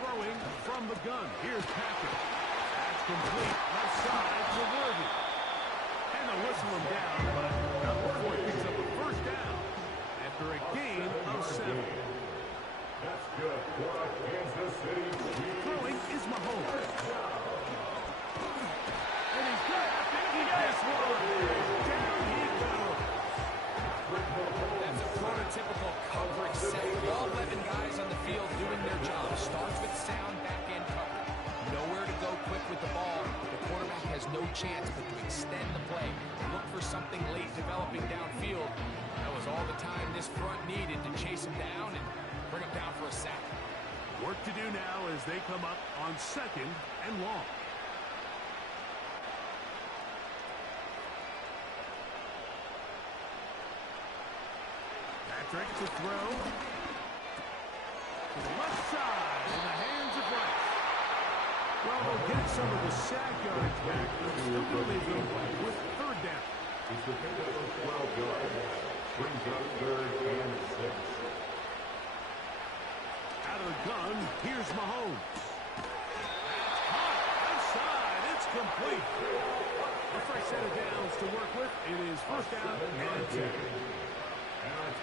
Throwing from the gun. Here's Patrick. That's complete. Left side to Worthy. And they'll whistle him down, but not before he picks up a 1st down after a gain of 7. That's good for a Kansas City Chiefs. Throwing is Mahomes. And he's good. He gets one. Down he goes. That's a prototypical coverage set. All 11 guys on the field doing their job. Starts with sound back-end coverage. Nowhere to go quick with the ball. The quarterback has no chance but to extend the play. Look for something late developing downfield. That was all the time this front needed to chase him down and bring him down for a sack. Work to do now as they come up on 2nd and long. Patrick to throw. To the left side in the hands of Rice. Well, they'll get some of the sack yardage back, but still going to leave them with 3rd down. He's the pickup of 12 yards. Brings up 3rd and 6. Out of the gun, here's Mahomes. That's caught outside. It's complete. A fresh set of downs to work with. It is 1st down and 10.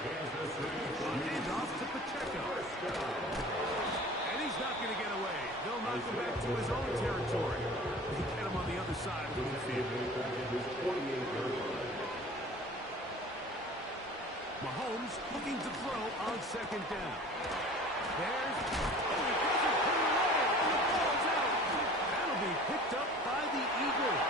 Hand off to Pacheco. And he's not going to get away. They'll knock him back to his own territory. Get him on the other side of the field. Mahomes looking to throw on 2nd down. There's... Oh, he doesn't put it away. And the ball's out. That'll be picked up by the Eagles.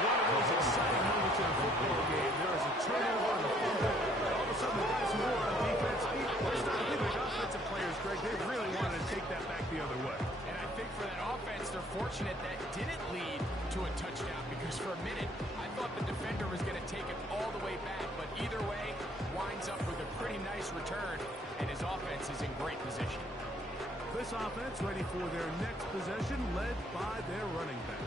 One of those exciting moments in a football game. There is a turnover and a fumble. All of a sudden, the guys who were on defense, they're starting to think like offensive players, Greg. They really wanted to take that back the other way. And I think for that offense, they're fortunate that didn't lead to a touchdown because for a minute, I thought the defender was going to take it all the way back. But either way, winds up with a pretty nice return, and his offense is in great position. This offense ready for their next possession, led by their running back.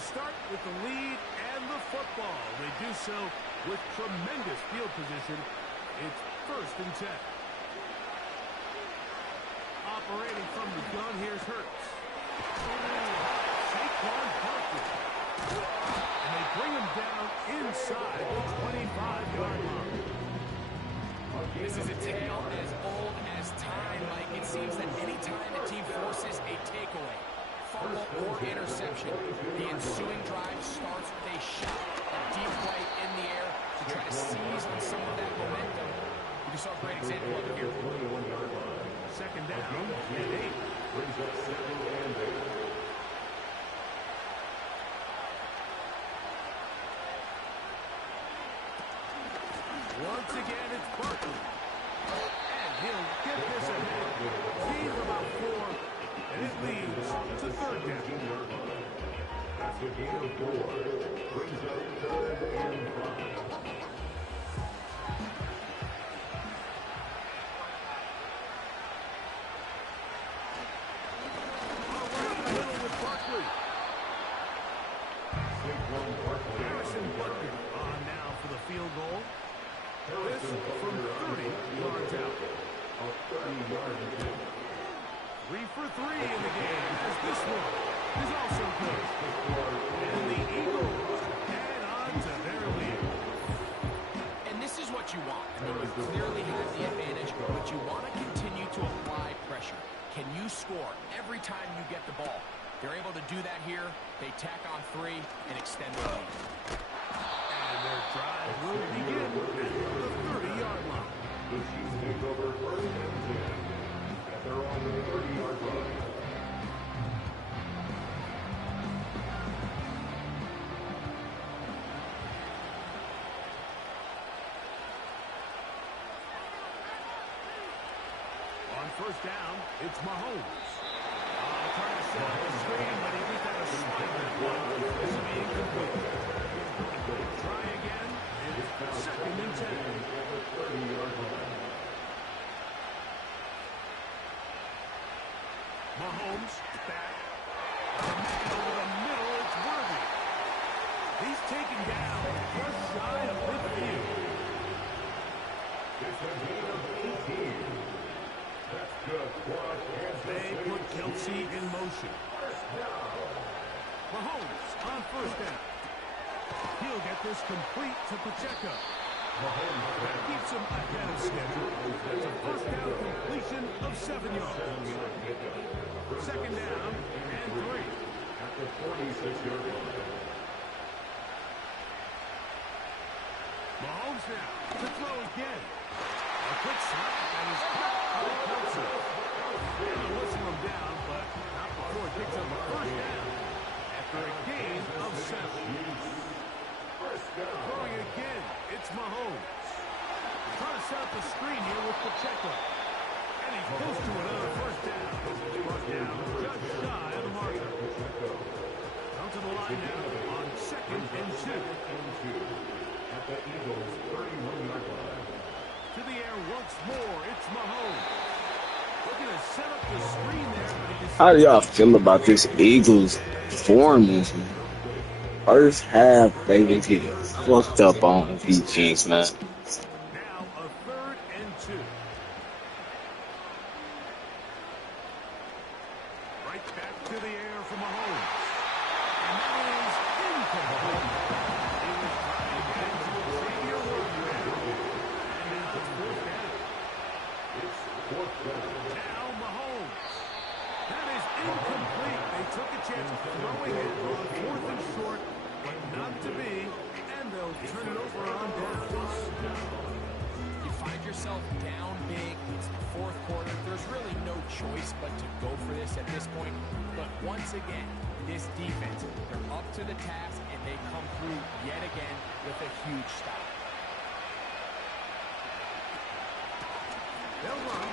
start with the lead and the football. They do so with tremendous field position. It's 1st and 10. Operating from the gun, here's Hurts. Saquon Barkley. And they bring him down inside the 25-yard line. This is a tale as old as time. Like, it seems that any time a team forces a takeaway, fumble or interception, the ensuing drive starts with a shot, a deep play in the air to try to seize on some of that momentum. We just saw a great example of it here. 2nd down and 8. Brings up 2nd and 8. Once again, it's Barkley. And he'll get this ahead. Gain of about 4, and it leads to 3rd down. That's a gain of 4. Brings up 3rd and 5. Harrison Butker on now for the field goal. This from 30 yards out. 3 for 3 in the game as this one is also good. And the Eagles add on to their lead. And this is what you want. I mean, you clearly have the advantage, but you want to continue to apply pressure. Can you score every time you get the ball? They're able to do that here. They tack on 3 and extend the lead. And their drive will begin at the 30-yard line. The Chiefs take over 1st and 10. At their own 30-yard line. On 1st down, it's Mahomes. Trying to set up the screen, but he just had a slight one. This will be incomplete. Try again. It's 2nd and 10. Mahomes back. Over the middle, it's Worthy. He's taken down just shy of midfield. It's a gain of 18. That's good. They put Kelsey in motion. Mahomes on 1st down. He'll get this complete to Pacheco. That keeps him ahead of schedule. That's a 1st down completion of 7 yards. 2nd down and 3. At the 46-yard line. Mahomes now to throw again. A quick slap and he's caught by Kelsey. He'll whistle him down, but not before he picks up a 1st down after a gain of 7. Throwing again, it's Mahomes. Trying to set up the screen here with Pacheco. And he's close to another 1st down. Brought down just shy of the marker. Come to the line now on 2nd and 2. At the Eagles' 31-yard line. To the air once more, it's Mahomes. Looking to set up the screen there, but he just... How do y'all feel about this Eagles performance? First half, they just get fucked up on defense, man. Now a 3rd and 2. Right back to the air for Mahomes. And that is incomplete. He was trying again to Xavier Worthy there. And it's 4th down. It's 4th down. Now Mahomes. That is incomplete. They took a chance throwing it on 4th and short, but not to be. And they'll turn it over on downs. You find yourself down big. It's the 4th quarter. There's really no choice but to go for this at this point. But once again, this defense, they're up to the task, and they come through yet again with a huge stop. They'll run.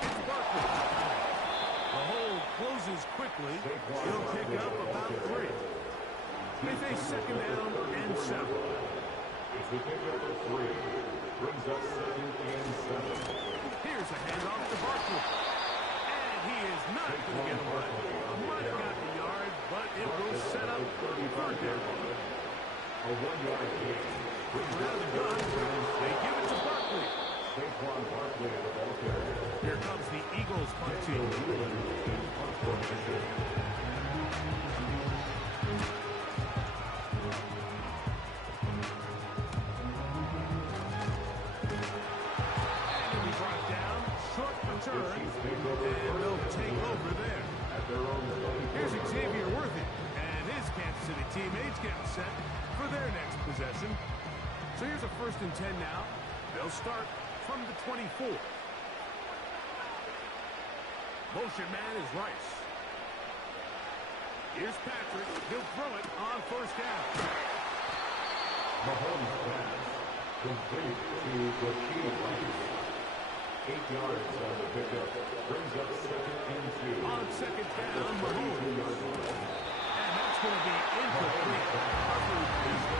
It's Barkley. The hole closes quickly. He'll pick up about 3. They face 2nd down and 7. It's a pickup of 3. Brings up 2nd and 7. Here's a handoff to Barkley. And he is not going to get away. Might have got the yard, but it will set up third down. A 1-yard gain. Around the gun, they give it to Barkley. Saquon Barkley, the ball carrier. Here comes the Eagles punt team. Punt formation. And they'll take over there. Here's Xavier Worthy, and his Kansas City teammates getting set for their next possession. So here's a 1st and 10 now. They'll start from the 24. Motion man is Rice. Here's Patrick. He'll throw it on 1st down. Mahomes pass. Complete to Rice. 8 yards on the pickup. Brings up 2nd and 2. On 2nd down, Mahomes. And that's going to be incomplete.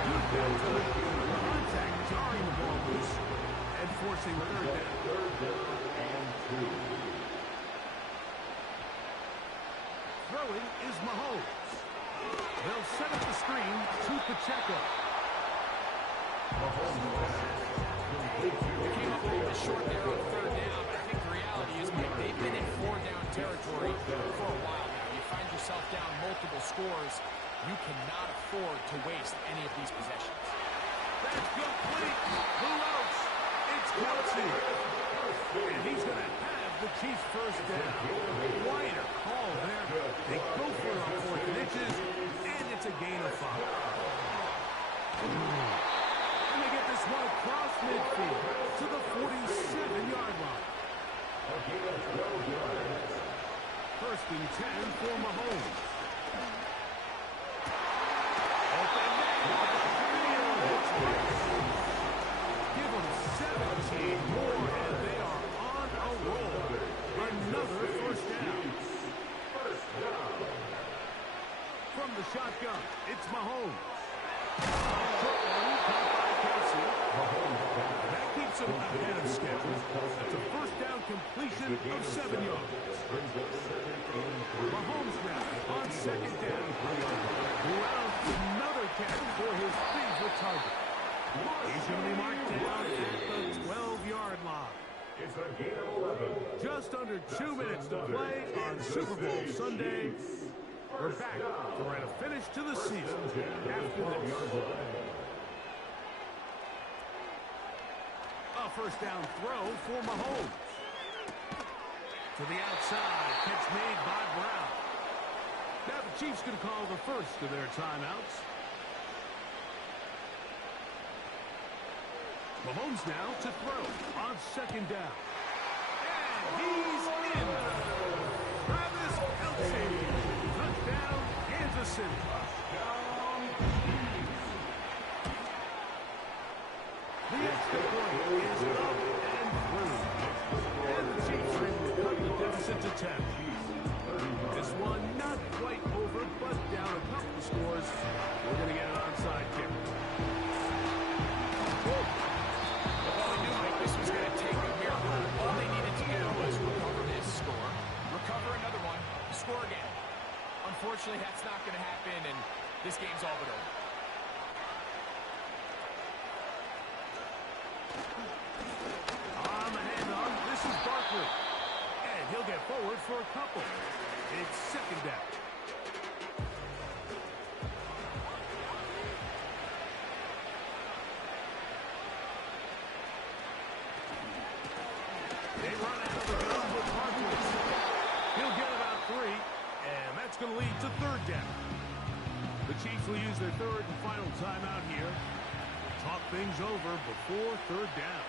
Good down. Contact jarring the ball loose and forcing 3rd down. 3rd down and 2. Throwing is Mahomes. They'll set up the screen to Pacheco. Mahomes pass. Came up a little bit short there on 3rd down, but I think the reality is, Mike, they've been in 4-down territory for a while now. You find yourself down multiple scores, you cannot afford to waste any of these possessions. That's complete. Who else? It's Kelsey. And he's going to have the Chiefs' 1st down. Wider call there. They go for it on 4th and inches, and it's a gain of 5. And they get this one across midfield to the 47-yard line. A gain of 12 yards. 1st and 10 for Mahomes. Open man. Give them 17 more, and they are on a roll. Another 1st down. From the shotgun, it's Mahomes. Short one, caught by Kelsey. That keeps him ahead of schedule. That's a 1st down completion of 7 yards. Mahomes now on 2nd down. Rounds another catch for his favorite target. He's going to be marked down at the 12-yard line. It's a gain of 11. Just under 2 minutes to play on Super Bowl Sunday. We're back to write a finish to the season after this. A 1st down throw for Mahomes. To the outside, catch made by Brown. Now the Chiefs going to call the first of their timeouts. Mahomes now to throw on 2nd down. And he's in. Travis Kelce. Touchdown, Kansas City. The extra point is up and through. And the Chiefs are able to cut the deficit to 10. This one not quite over, but down a couple of scores. We're going to get an onside kick. Well, we knew, Mike, this was going to take a miracle. All they needed to do was recover this score, recover another one, score again. Unfortunately, that's not going to happen, and this game's all but over. On the handoff, this is Barkley. And he'll get forward for a couple. It's 2nd down. They run out of the gun with Patrick. He'll get about 3, and that's going to lead to 3rd down. The Chiefs will use their 3rd and final timeout here. Talk things over before 3rd down.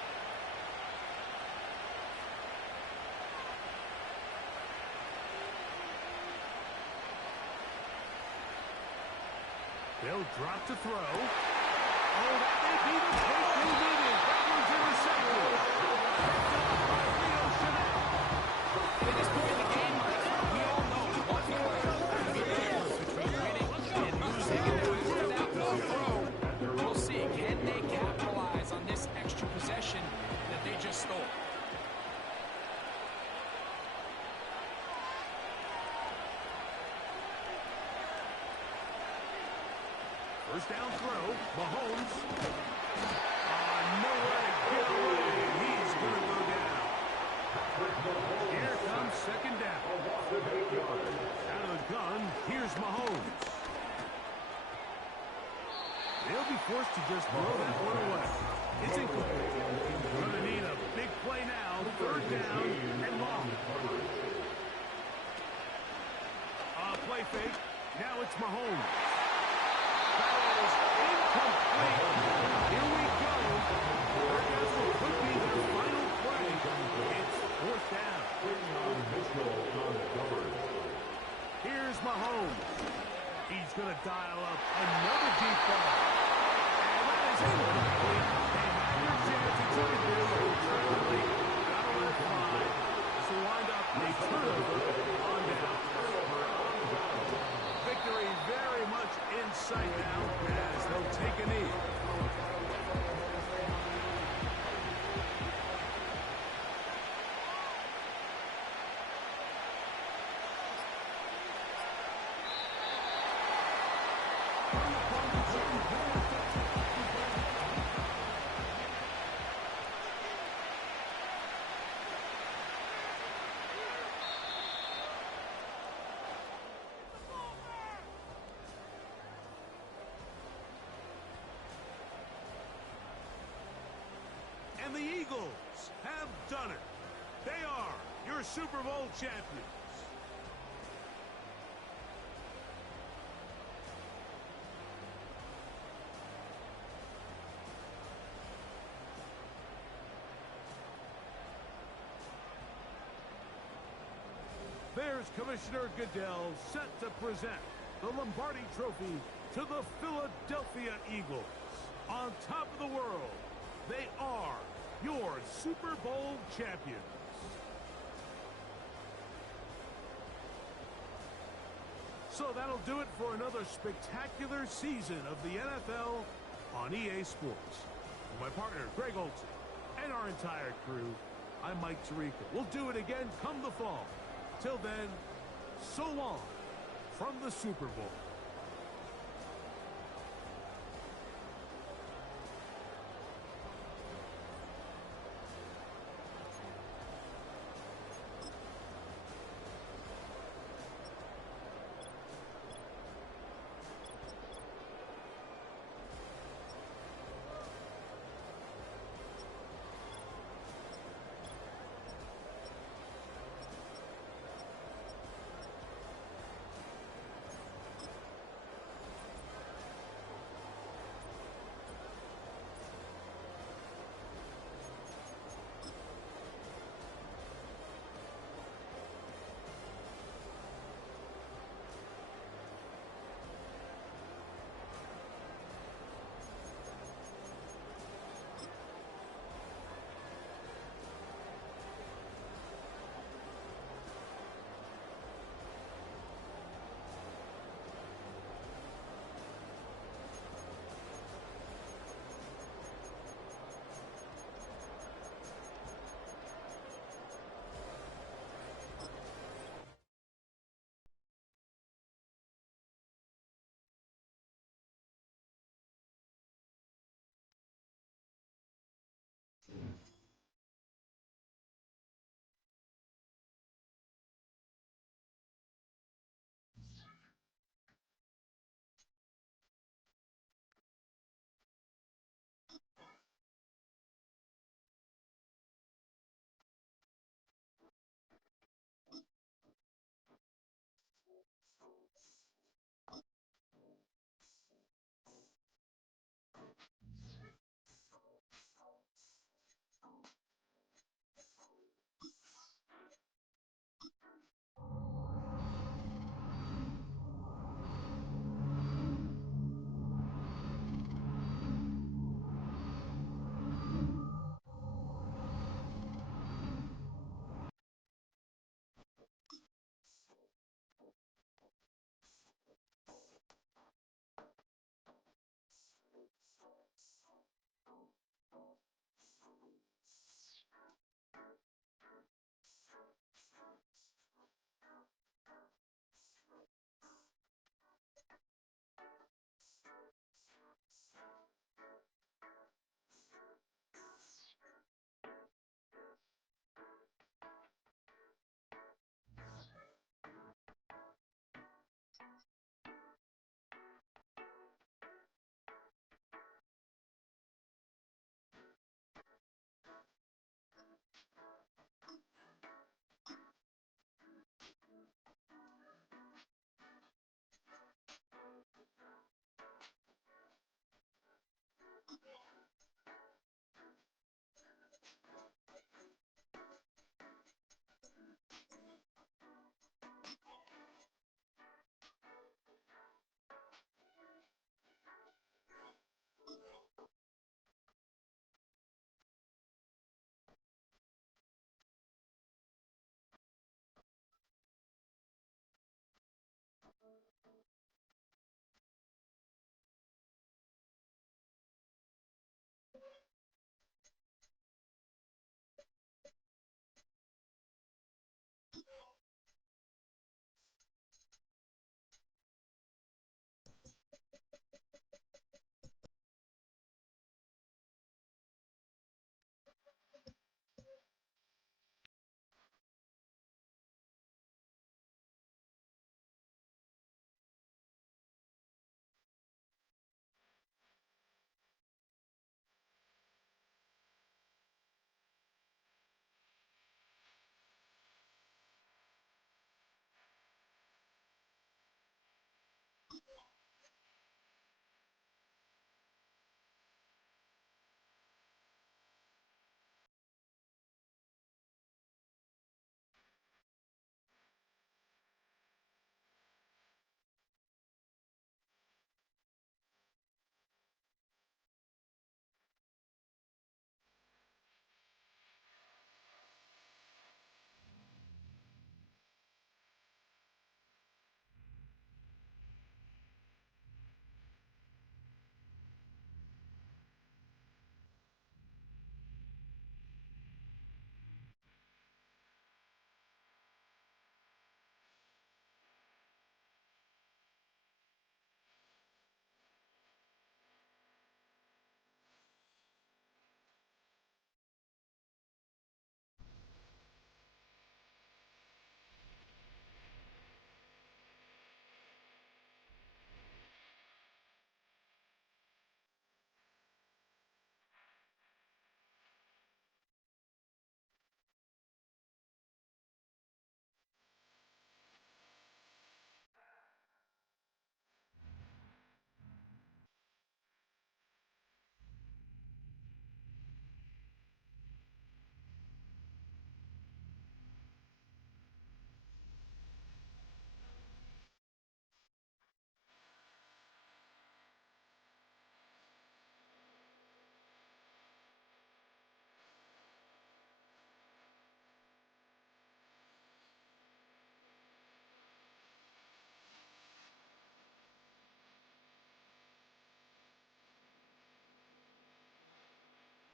They'll drop to throw. Oh, that may be the break they needed. That one's intercepted. At this point in the game, Mike, we all know one player can be the difference between winning and losing. And now after that one throw, we'll see, can they capitalize on this extra possession that they just stole? that one away. It's incomplete. We're going to need a big play now. Third down and long. Play fake. Now it's Mahomes. That is incomplete. Here we go. This could be their final play. It's fourth down. Here's Mahomes. He's going to dial up another deep ball. And that is incomplete. They had their chance to try to do it. Got to let it fly. This will wind up a turnover on down. Victory very much in sight now as they'll take a knee. And the Eagles have done it. They are your Super Bowl champions. There's Commissioner Goodell set to present the Lombardi Trophy to the Philadelphia Eagles. On top of the world, they are your Super Bowl champions. So that'll do it for another spectacular season of the NFL on EA Sports. For my partner, Greg Olson, and our entire crew, I'm Mike Tirico. We'll do it again come the fall. Till then, so long from the Super Bowl.